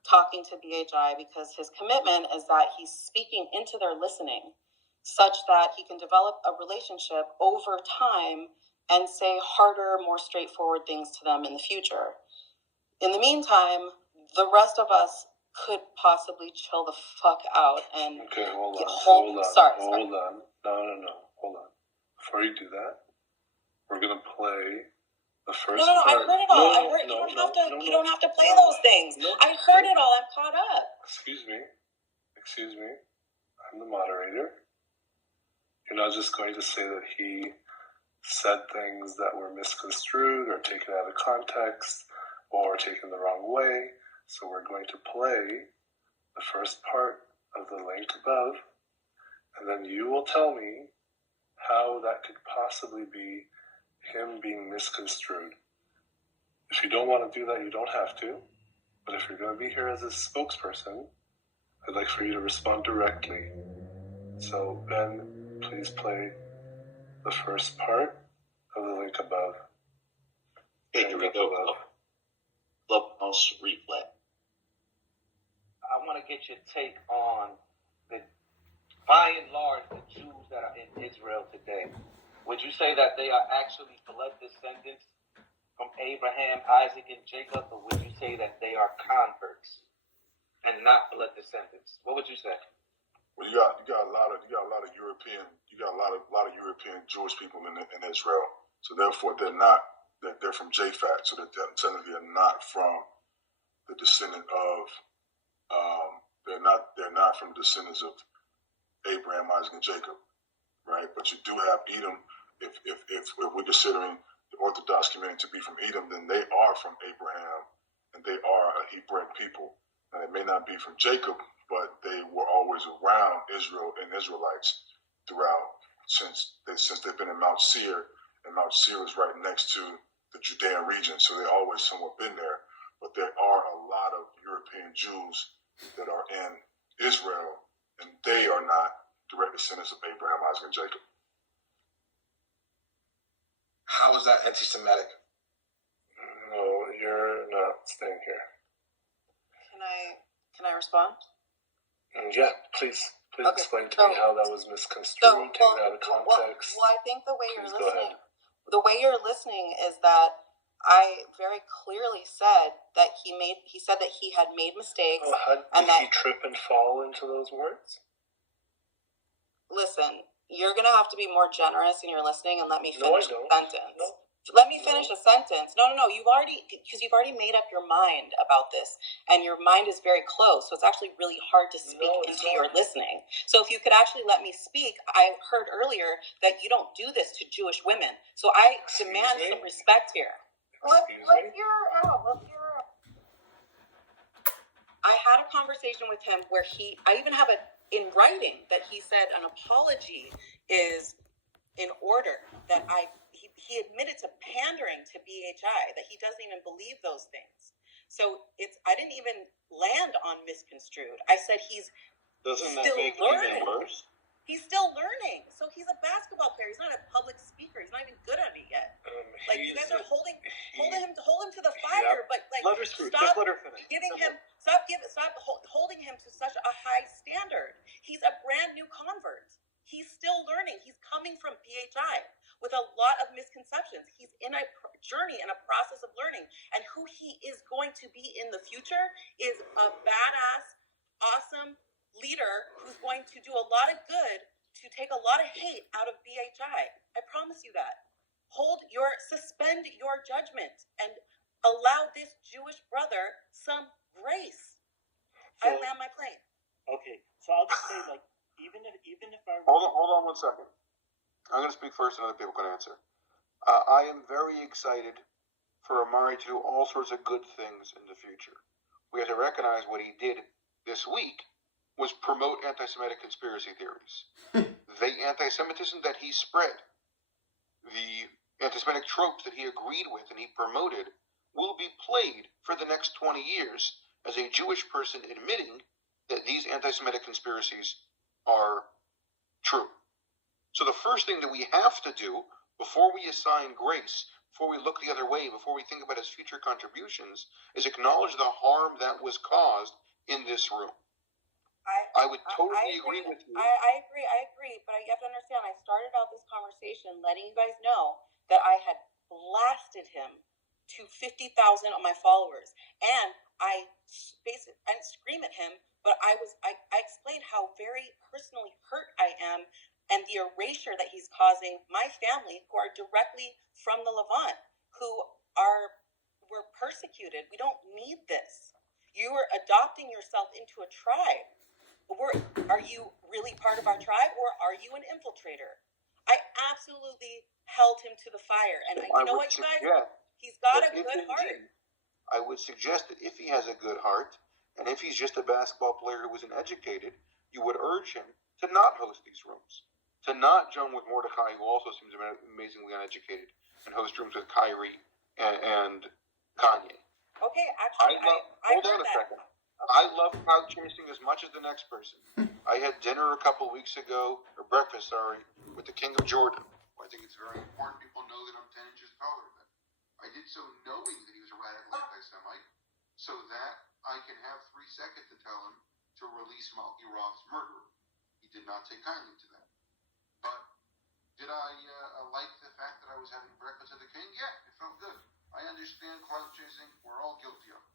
talking to BHI, because his commitment is that he's speaking into their listening such that he can develop a relationship over time and say harder, more straightforward things to them in the future. In the meantime, the rest of us could possibly chill the fuck out and... Okay, hold on. Sorry. Hold on. No. Hold on. Before you do that, we're going to play the first No, part. I heard it all. You don't have to play those things. I heard it all. I'm caught up. Excuse me. I'm the moderator. You're not just going to say that he said things that were misconstrued or taken out of context or taken the wrong way. So we're going to play the first part of the link above, and then you will tell me how that could possibly be him being misconstrued. If you don't want to do that, you don't have to. But if you're going to be here as a spokesperson, I'd like for you to respond directly. So, Ben, please play the first part of the link above. Okay, here we go. Clubhouse replay. I want to get your take on by and large, the Jews that are in Israel today. Would you say that they are actually blood descendants from Abraham, Isaac, and Jacob, or would you say that they are converts and not blood descendants? What would you say? Well, you got a lot of European Jewish people in Israel. So therefore, they're from Japhet. So they're technically not from the descendant of. They're not from the descendants of Abraham, Isaac, and Jacob, right? But you do have Edom. If we're considering the Orthodox community to be from Edom, then they are from Abraham, and they are a Hebraic people. And they may not be from Jacob, but they were always around Israel and Israelites throughout since they've been in Mount Seir, and Mount Seir is right next to the Judean region, so they always somewhat been there. But there are a lot of European Jews that are in Israel, and they are not direct descendants of Abraham, Isaac, and Jacob. How is that anti-Semitic? No, you're not staying here. Can I respond? Yeah, please Okay. explain to me how that was misconstrued, taken out of context. Well, I think the way Please go ahead. you're listening is that I very clearly said that he said that he had made mistakes. Did he trip and fall into those words? Listen, you're going to have to be more generous in your listening and let me finish No, I don't. a sentence. No. Let me finish a sentence. No. You've already made up your mind about this, and your mind is very closed, so it's actually really hard to speak into your listening. So if you could actually let me speak, I heard earlier that you don't do this to Jewish women. So I demand some respect here. Let's hear her out. I had a conversation with him where I even have it in writing that he said an apology is in order, that he admitted to pandering to BHI, that he doesn't even believe those things. So I didn't even land on misconstrued. I said he's Doesn't still that make learning. it even worse? He's still learning. So he's a basketball player. He's not a public speaker. He's not even good at it yet. Like you guys are holding him to the fire, but like Let her speak. stop Just let her finish. stop holding him to such a high standard. He's a brand new convert. He's still learning. He's coming from BHI with a lot of misconceptions. He's in a journey and a process of learning, and who he is going to be in the future is a badass, awesome leader who's going to do a lot of good to take a lot of hate out of BHI. I promise you that. Suspend your judgment and allow this Jewish brother some grace. So, I land my plane. Okay, so I'll just say, like, even if I hold on 1 second. I'm going to speak first, and other people can answer. I am very excited for Amari to do all sorts of good things in the future. We have to recognize what he did this week was promote anti-Semitic conspiracy theories. The anti-Semitism that he spread, the anti-Semitic tropes that he agreed with and he promoted, will be played for the next 20 years as a Jewish person admitting that these anti-Semitic conspiracies are true. So the first thing that we have to do before we assign grace, before we look the other way, before we think about his future contributions, is acknowledge the harm that was caused in this room. I would totally agree with you. I agree, but you have to understand, I started out this conversation letting you guys know that I had blasted him to 50,000 of my followers, and I scream at him, but I explained how very personally hurt I am and the erasure that he's causing my family, who are directly from the Levant, who were persecuted. We don't need this. You are adopting yourself into a tribe. Are you really part of our tribe, or are you an infiltrator? I absolutely held him to the fire, and you know what, you guys? He's got a good heart. I would suggest that if he has a good heart, and if he's just a basketball player who isn't educated, you would urge him to not host these rooms, to not join with Mordecai, who also seems amazingly uneducated, and host rooms with Kyrie and Kanye. Okay, actually, hold on a second. I love crowd chasing as much as the next person. I had dinner a couple of weeks ago, or breakfast, with the King of Jordan. I think it's very important people know that I'm 10 inches taller than him. I did so knowing that he was a radical anti-Semite, so that I can have 3 seconds to tell him to release Malki Roth's murderer. He did not take kindly to that. But did I like the fact that I was having breakfast with the King? Yeah, it felt good. I understand crowd chasing. We're all guilty of it.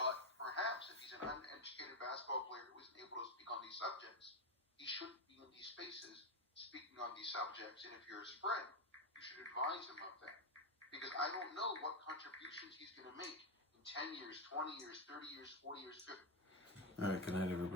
But perhaps if he's an uneducated basketball player who isn't able to speak on these subjects, he shouldn't be in these spaces speaking on these subjects. And if you're his friend, you should advise him of that. Because I don't know what contributions he's going to make in 10 years, 20 years, 30 years, 40 years, 50. All right, good night, everybody.